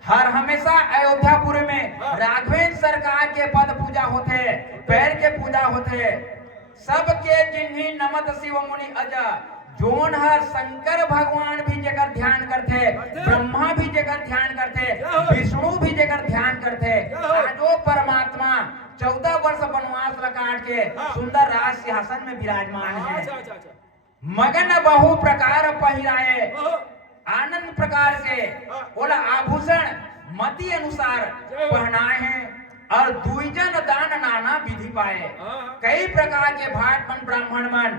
हर हमेशा अयोध्यापुर में हाँ। राघवेंद्र सरकार के पद पूजा होते, पैर के पूजा होते। सबके जिन्हीं नमत शिव मुनि अजा, जोन हर शंकर भगवान भी जगह ध्यान करते, ब्रह्मा भी जगह ध्यान करते, विष्णु भी जगह ध्यान करते। आज वो परमात्मा 14 वर्ष वनवास काट के सुंदर राज सिंहासन में विराजमान है। अच्छा अच्छा अच्छा। मगन बहु प्रकार पहिराए, ओहो। आनंद प्रकार से बोला आभूषण मति अनुसार पहनाए हैं, और दुईजन दान नाना विधि पाए। कई प्रकार के भाटमन ब्राह्मण मन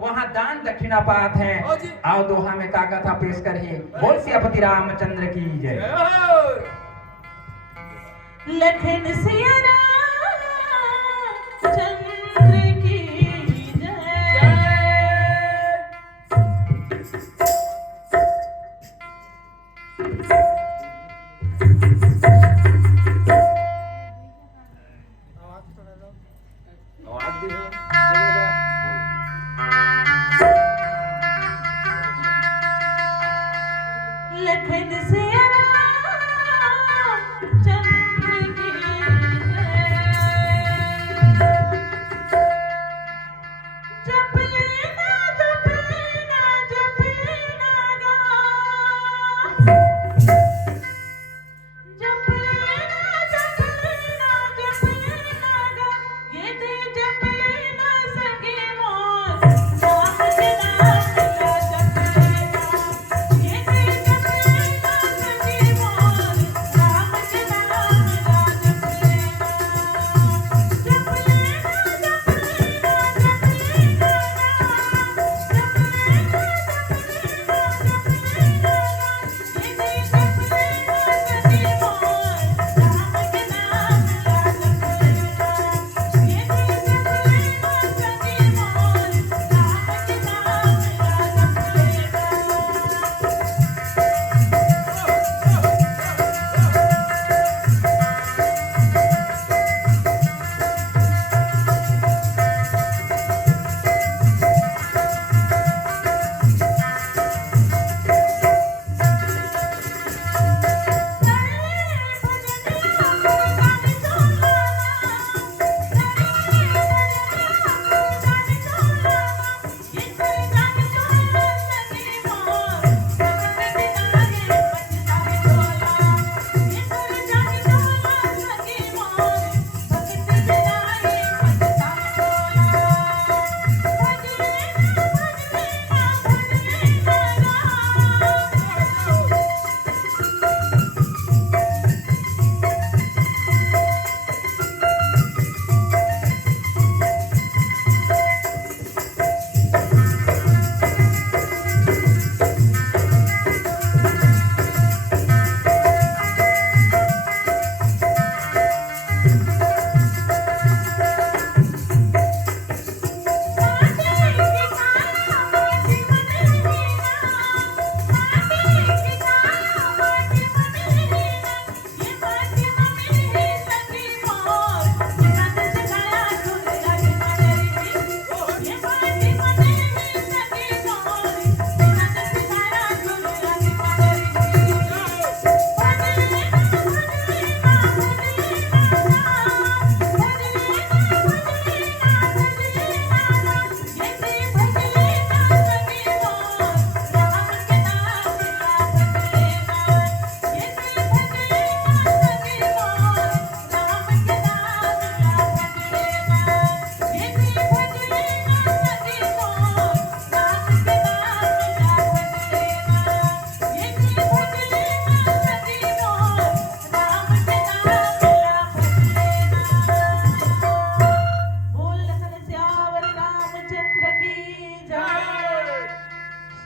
वहाँ दान दक्षिणा पात हैं। हाँ जी। आओ दोहा में का कथा पेश करिए। बोल सियापति रामचंद्र की जय। जय हो। लखन सिया रामचंद्र की जय। आवाज दी हो। लखन सिया रामचंद्र की जय। जप लेना जप लेना जप लेना गा, जप लेना जप लेना जप लेना गा, ये दे जप लेना सगे मोर नाम के नाम ला जप लेना, ये दे जप लेना सगे मोर नाम के नाम ला जप लेना, जप लेना जप लेना जप लेना गा।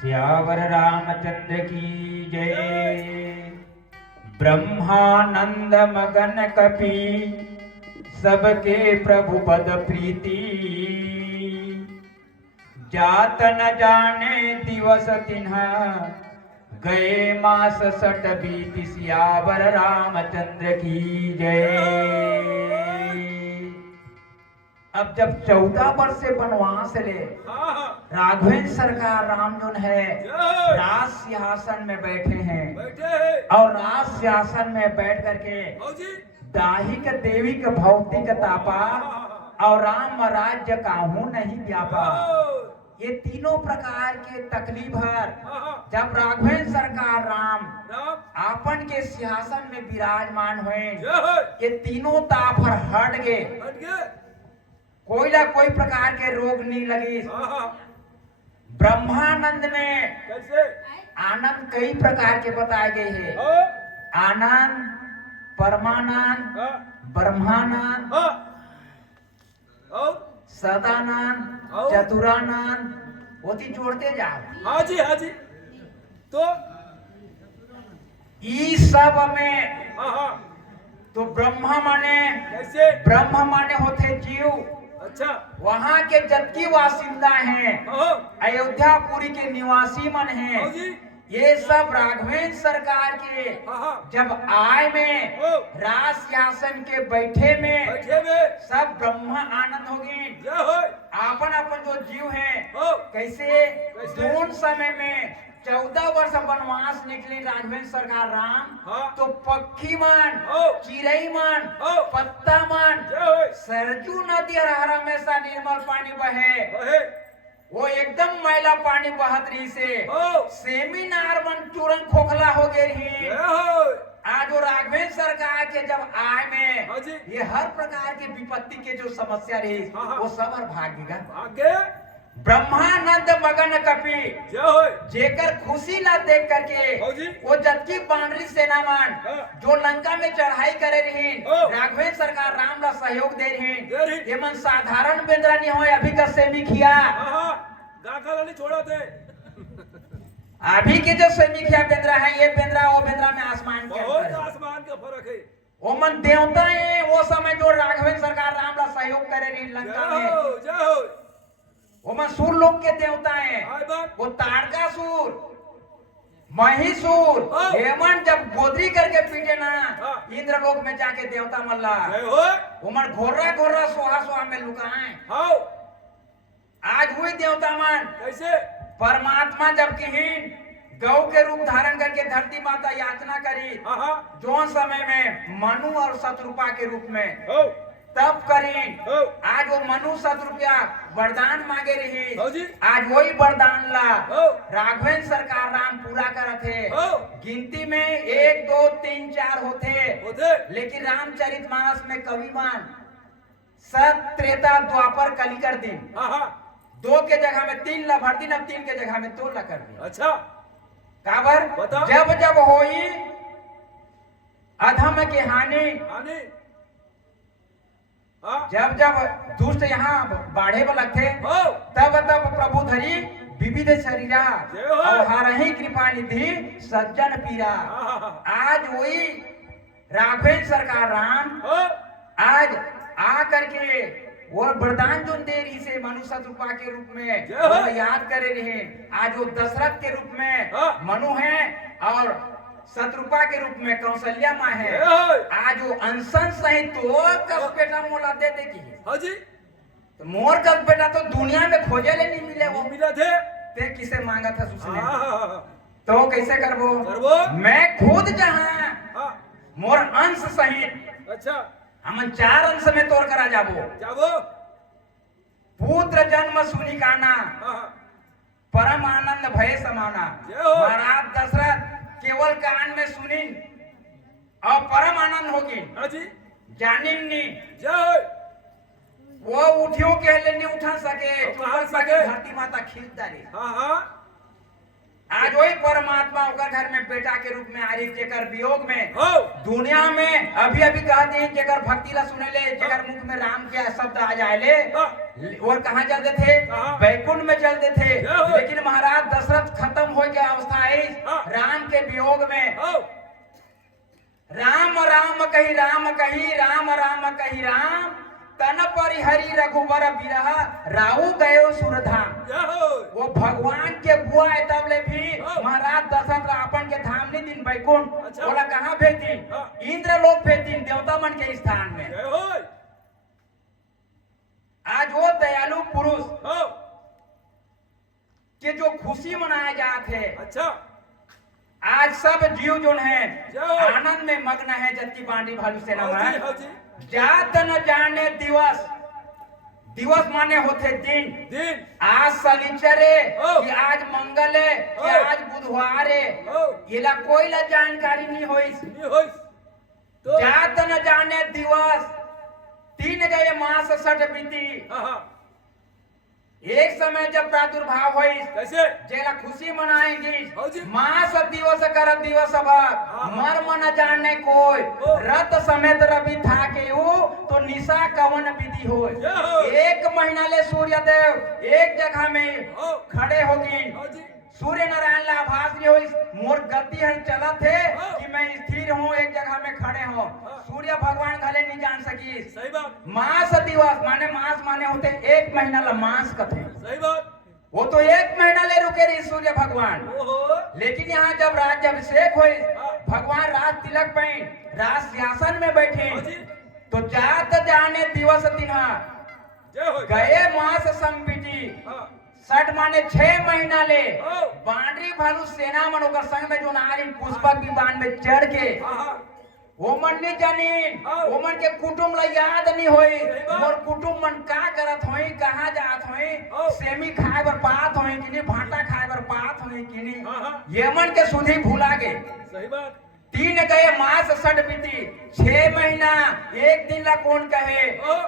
सियावर रामचंद्र की जय। ब्रह्मानंद मगन कपि सबके प्रभु पद प्रीति। जात न जाने दिवस तिन्हा गए मास सट बीती। सियावर रामचंद्र की जय। अब जब 14 वर्ष से वनवास ले राघवेंद्र सरकार राम जो है राज सिंहासन में बैठे हैं और राज सिंहासन में बैठ करके दाहिक देविक भौतिक तापा और राम राज्य काहू नहीं व्यापा। ये तीनों प्रकार के तकलीफ है जब राघवेंद्र सरकार राम आपन के सिंहासन में विराजमान हुए। ये तीनों ताप हट गए। कोई ना कोई प्रकार के रोग नहीं लगी। ब्रह्मानंद में कैसे आनंद कई प्रकार के बताए गए हैं। आनंद, परमानंद, ब्रह्मानंद, सदानंद, चतुरानंद, वो थी जोड़ते जाओ। हाँ जी तो इस सब में तो ब्रह्मा माने कैसे ब्रह्म माने होते जीव। अच्छा वहाँ के जबकि वासिंदा हैं, अयोध्यापुरी के निवासी मन हैं। ये सब राघवेंद्र सरकार के जब आय में राज सिंहासन के बैठे में सब ब्रह्मा आनंद हो गए। आपन आपन जो जीव हैं कैसे दोन समय में 14 वर्ष वनवास निकले राघवेंद्र सरकार राम। तो पक्षी मन, चिड़ई मन, पत्ता मन, सरजू नदी हर हमेशा निर्मल पानी बहे। वो एकदम मैला पानी बहत रही से सेमिनार मन तुरंत खोखला हो गए रही। आज वो राघवेंद्र सरकार के जब आय में ये हर प्रकार के विपत्ति के जो समस्या रही वो सब हर भागेगा। ब्रह्मानंद मगन कपि जेकर खुशी ना देख करके वो जबकि बानरी सेना मान जो लंका में चढ़ाई करे रही राघवेंद्र सरकार राम ला सहयोग दे रही। ये मन साधारण बेंद्रा नहीं हो अभी का सेमी खिया नहीं छोड़ा थे। अभी के जो सेमी खिया बेंद्रा है ये बेंद्रा वो बेंद्रा में आसमान के अंतर है। आसमान का फर्क है। वो मन देवता है वो समय जो राघवेंद्र सरकार राम ला सहयोग करे रही लंका में। वो मसूर लोग के देवता हैं। वो तारकासुर, महिषुर, हेमंत जब गोदरी करके पीटे ना इंद्र लोक में जाके देवता मल्ला वो मन घोरा घोरा सोहा सोहा में लुकाए। आज हुई देवता मन कैसे परमात्मा जब हीन गौ के रूप धारण करके धरती माता याचना करी जो समय में मनु और शत्रुपा के रूप में तब करें। आज वो मनु शत्रुपया वरदान मांगे रही। आज वही वरदान ला राघवेंद्र सरकार राम पूरा करत है। गिनती में 1 2 3 4 होते लेकिन रामचरितमानस में कविमान सत त्रेता द्वापर कलिकर दिन 2 के जगह में 3 ला भर दिन। अब 3 के जगह में 2 ला कर दिन। अच्छा काबर जब जब होई अधम की हानि जब जब दुष्ट यहाँ बाढ़े वाला थे तब तब प्रभु धरी विविध शरीरा और हारही कृपा निधि सज्जन पीरा। आज वही राघवेंद्र सरकार राम आज आ करके वो वरदान जो दे रही से मनु शत्रुपा के रूप में वो याद करे रहे। आज वो दशरथ के रूप में मनु है और शत्रुपा के रूप में कौशल्या माँ है। आज वो अनशन सहित तो कस बेटा मोला दे देगी। तो मोर कस बेटा तो दुनिया में खोजे ले नहीं मिले। वो मिला थे ते किसे मांगा था उसने तो कैसे करबो मैं खुद जहाँ मोर अंश सहित। अच्छा हमन 4 अंश में तोड़ करा जाबो। पुत्र जन्म सुनिकाना परम आनंद भय समाना। महाराज दशरथ केवल कान में सुनी और परम आनंद होगी जानिनी वो उठियों के लिए नहीं उठा सके धरती माता खींच डाली। आज वही परमात्मा होकर घर में बेटा के रूप में आ रही जेकर वियोग में दुनिया में अभी अभी कहते हैं जेकर भक्ति ला सुने ले जेकर मुख में राम के शब्द आ जाए ले और कहाँ चलते थे बैकुंठ में चलते थे। लेकिन महाराज दशरथ खत्म के अवस्था है हाँ। राम के वियोग में। हो राम राम कही राम कही राम राम कही राम तन परिहरी रघुवर बिरह राहु गयो सुरधाम। जय हो वो भगवान के बुआ है तब ले भी हाँ। महाराज दशरथ रावण के धाम नहीं दिन बैकुंठ अच्छा। बोला कहाँ भेजती हाँ। इंद्र लोग भेजती देवता मन के स्थान में। जय हो आज वो दयालु पुरुष हो के जो खुशी मनाए जाते हैं अच्छा आज सब जीव जो है जाओ। आनंद में मग्न है जबकि बांडी भालू सेना हो जी में हो जी जात न जाने दिवस दिवस माने होते दिन दिन आज शनिचरे ओ। कि आज मंगल है कि ओ। आज बुधवार है हो ये ला कोई ला जानकारी नहीं होई। नहीं होई तो जात न जाने दिवस 3 गए मास सट बीती। हाँ एक समय जब प्रादुर्भाव हुई कैसे जेला खुशी मनाएंगी हो जी। मास दिवस कर दिवस भर मर्म न जाने कोई ओ। रत समेत रवि था के तो निशा कवन विधि हो। जय हो। 1 महीना ले सूर्य देव एक जगह में हो खड़े होगी। हो जी सूर्य नारायण ला आभास नहीं हुई मोर गति हर चला थे हाँ। कि मैं स्थिर हूँ एक जगह में खड़े हूँ। हाँ। सूर्य भगवान घले नहीं जान सकी। सही बात मास दिवस माने होते 1 महीना ला मास कथे सही बात वो तो 1 महीना ले रुके रही सूर्य भगवान। ओहो लेकिन यहाँ जब राज्याभिषेक हुई हाँ। भगवान राज तिलक पहन राज सिंहासन में बैठे हो जी तो जात जाने दिवस तिन्हा जय हो गए मास संबिटी हाँ 60 माने 6 महीना ले हो बांड्री भालू सेना मन ओकर संग में जो नारिन पुष्पक विमान में चढ़ के हाँ ओमन नहीं जानी हाँ। ओमन के कुटुंब ला याद नहीं होई सही बात। मोर कुटुंब मन का करत होई कहाँ जात होई हाँ। सेमी खाए बर पात होई कि नहीं भाटा खाए बर पात होई कि नहीं हाँ। ये मन के सुधी भूला गए। सही बात 3 गए मास सट बीती 6 महीना 1 दिन ला कौन कहे हो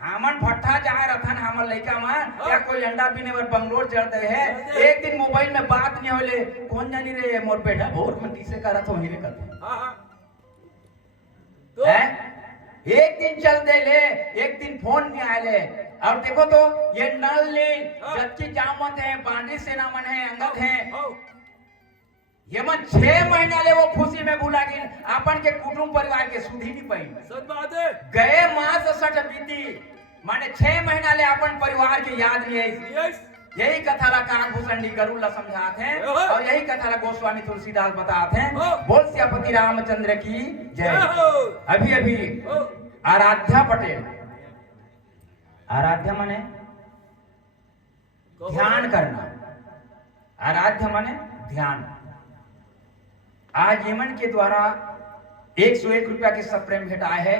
हमन भट्ठा जाए रथन हमन लइका मन या कोई अंडा पीने बर बंगलोर चढ़ते है हाँ। एक दिन मोबाइल में बात नहीं होले कौन जानी रे मोर बेटा भोर में किसे करत हो हिले करते हाँ हाँ तो है एक दिन चल दे ले एक दिन फोन नहीं आए और देखो तो ये नल ले हाँ। जबकि जामत है बांडी सेना मन है अंगद है हो ये मन 6 महीना ले वो खुशी में भूला गई अपन के कुटुंब परिवार के सुधी नहीं पाई सच बात है गए मास सट बीती माने 6 महीना ले अपन परिवार के याद नहीं आई। यस यही कथा ला काकभूषण गरुड़ ला समझाते हैं ओहो। और यही कथा ला गोस्वामी तुलसीदास बताते हैं। ओ। बोल सियापति रामचंद्र की जय जय। हो अभी अभी हो आराध्या पटेल आराध्या माने कहो। ध्यान करना आराध्या माने ध्यान। आज यमन के द्वारा 101 रुपया के सप्रेम भेंट आए है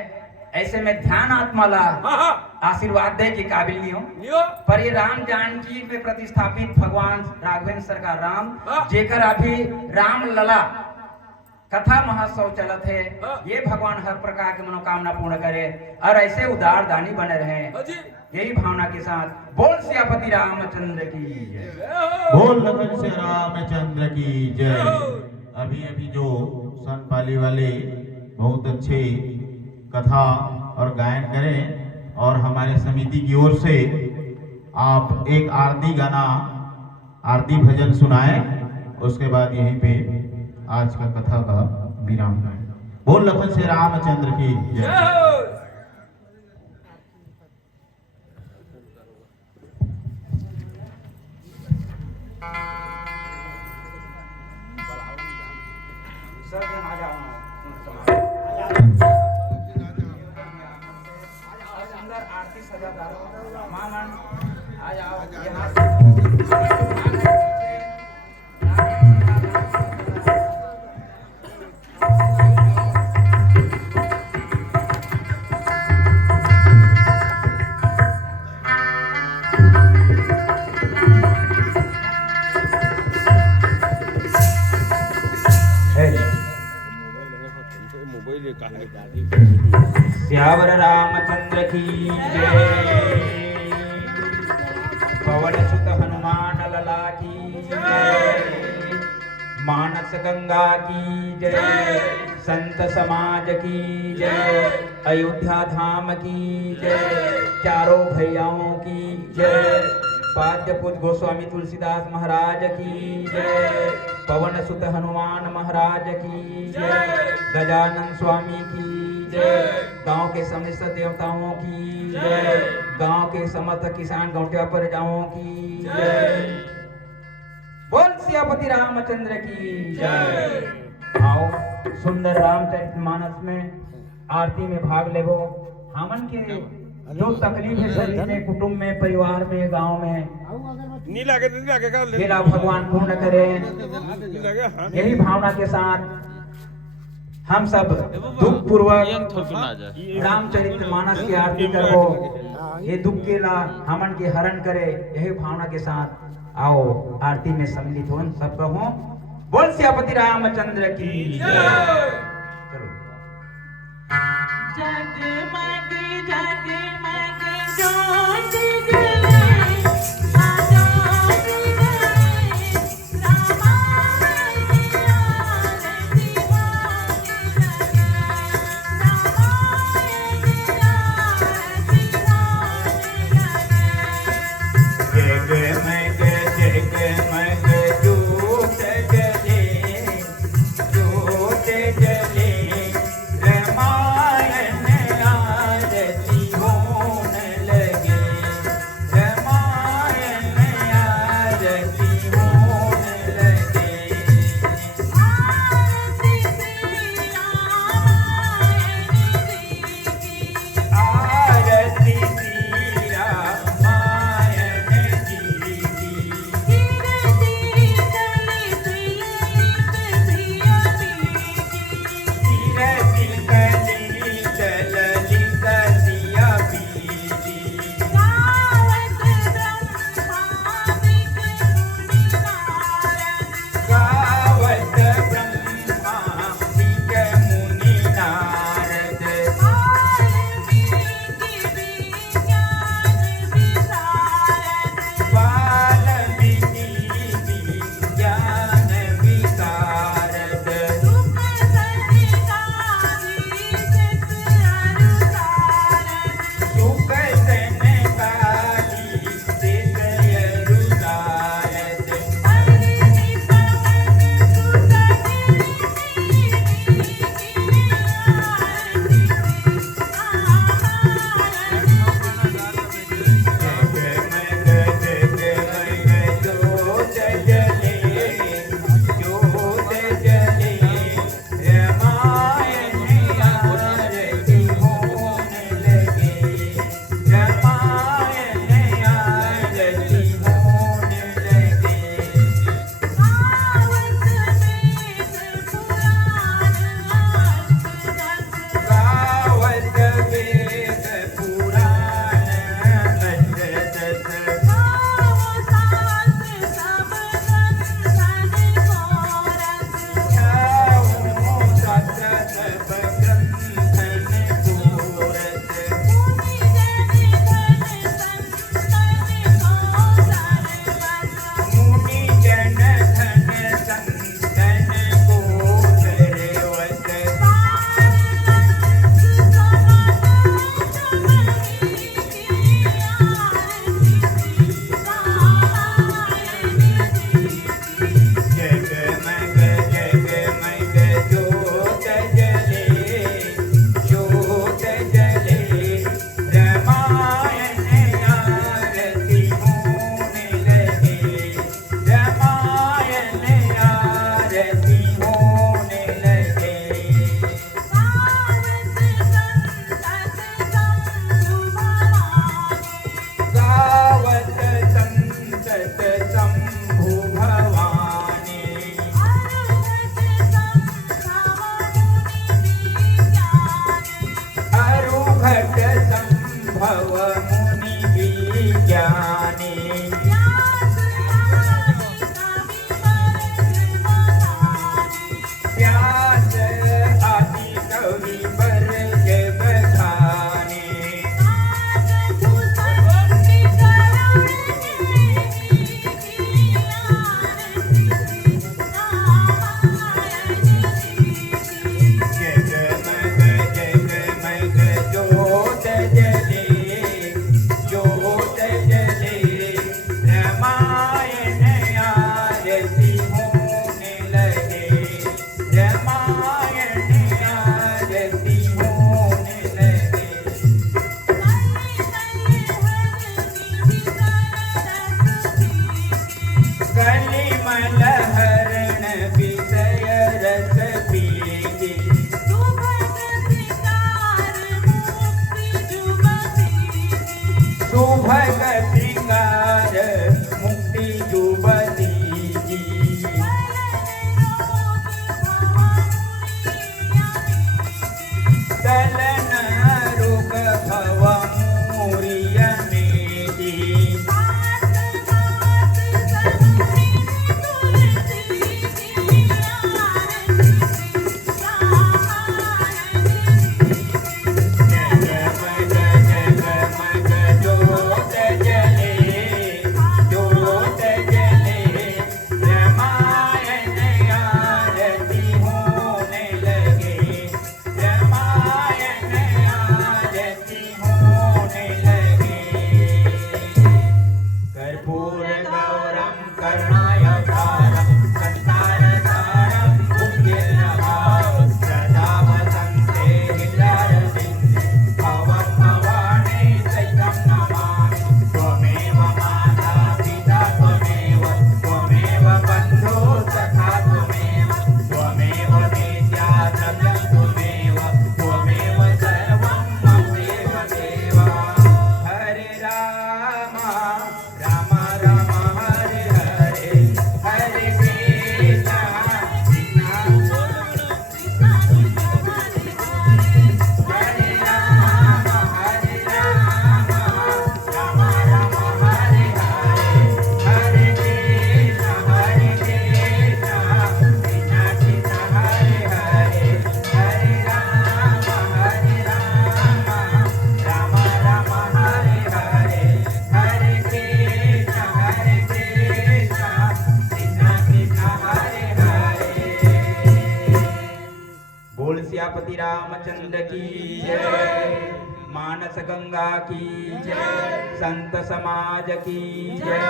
ऐसे में ध्यान आत्मा ला हाँ हाँ आशीर्वाद दे के काबिल नहीं हो लियो पर ये राम जानकी में प्रतिस्थापित भगवान राघवेंद्र सरकार राम हाँ। जेकर अभी राम लला कथा महोत्सव चलत है हाँ। ये भगवान हर प्रकार की मनोकामना पूर्ण करे और ऐसे उदार दानी बने रहे। हाँ जी यही भावना के साथ बोल सियापति रामचंद्र की जय। जय हो बोल लखन से रामचंद्र की जय। अभी अभी जो सनपाली वाले बहुत अच्छे कथा और गायन करें और हमारे समिति की ओर से आप एक आरती गाना आरती भजन सुनाएं उसके बाद यहीं पे आज का कथा का विराम करें। बोल लखन से रामचंद्र की जय जय। हो सर जन आ जाओ अंदर आरती सजादार मामन आ जाओ यहाँ श्यावर रामचंद्र की जय। पवन सुत हनुमान लला की जय। मानस गंगा की जय। संत समाज की जय। अयोध्या धाम की जय। चारों भैयाओं की जय। पाद्य पूज गोस्वामी तुलसीदास महाराज की जय, पवन सुत हनुमान महाराज की जय, गजानन स्वामी की जय, गांव के समस्त देवताओं की जय, गांव के समस्त किसान गौटिया परिजाओं की जय। बोल सियापति रामचंद्र की जय। आओ सुंदर रामचरितमानस में आरती में भाग लेवो। हमन के जो तकलीफ है शरीर में, कुटुंब में, परिवार में, गांव में, नहीं लगे का खेला भगवान पूर्ण करे। हाँ। यही भावना के साथ हम सब दुख पूर्वक रामचरितमानस की आरती करो। ये दुख के ला हमन के हरण करे, यही भावना के साथ आओ आरती में सम्मिलित हो। सब कहो बोल सियापति रामचंद्र की जय। चलो। जगमग जगमग ज्योत जले, आजाद रहे रामायण आरती होने लगे, रामायण आरती होने लगे। जगमग जगमग ज्योत जले, ज्योत जले, रामायण आरती होने लगे, लहरण विषय रस पीली सुभग श्रृंगार मुक्ति जुबती चलन रोग भव मूरिय मेदी जगमग जगमग ज्योत जले ज्योत जले रामायण आरती होने लगे रामायण आरती होने लगे कर्पूर गौरम करुणावतारम संतारसारम भुजगेन्द्रहारं सदा वसन्ते हृदयारविन्दे भवं भवानी सहितं नमामि त्वमेव माता पिता त्वमेव त्वमेव बन्धु सखा त्वमेव त्वमेव विद्या द्रव्यं त्वमेव त्वमेव सर्वं ममेव देव हरे राम राम राम हरे हरे हरे कृष्ण कृष्ण हरे राम राम राम हरे हरे हरे कृष्ण कृष्ण कृष्ण हरे हरे हरे राम राम राम हरे हरे हरे कृष्ण कृष्ण कृष्ण हरे हरे बोल सियापति रामचंद्र की जय मानस गंगा की जय संत समाज की जय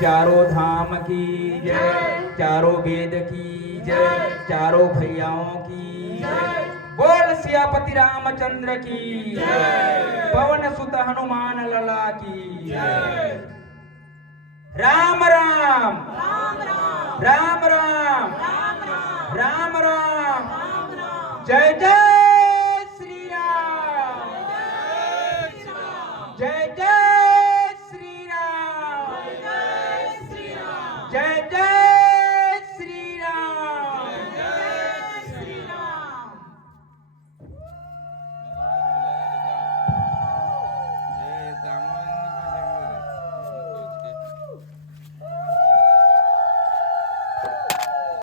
चारों धाम की जय चारों वेद की जय चारों भैयाओं की जय बोल सियापति रामचंद्र की जय पवन सुत हनुमान लला की जय राम राम राम राम राम राम जय जय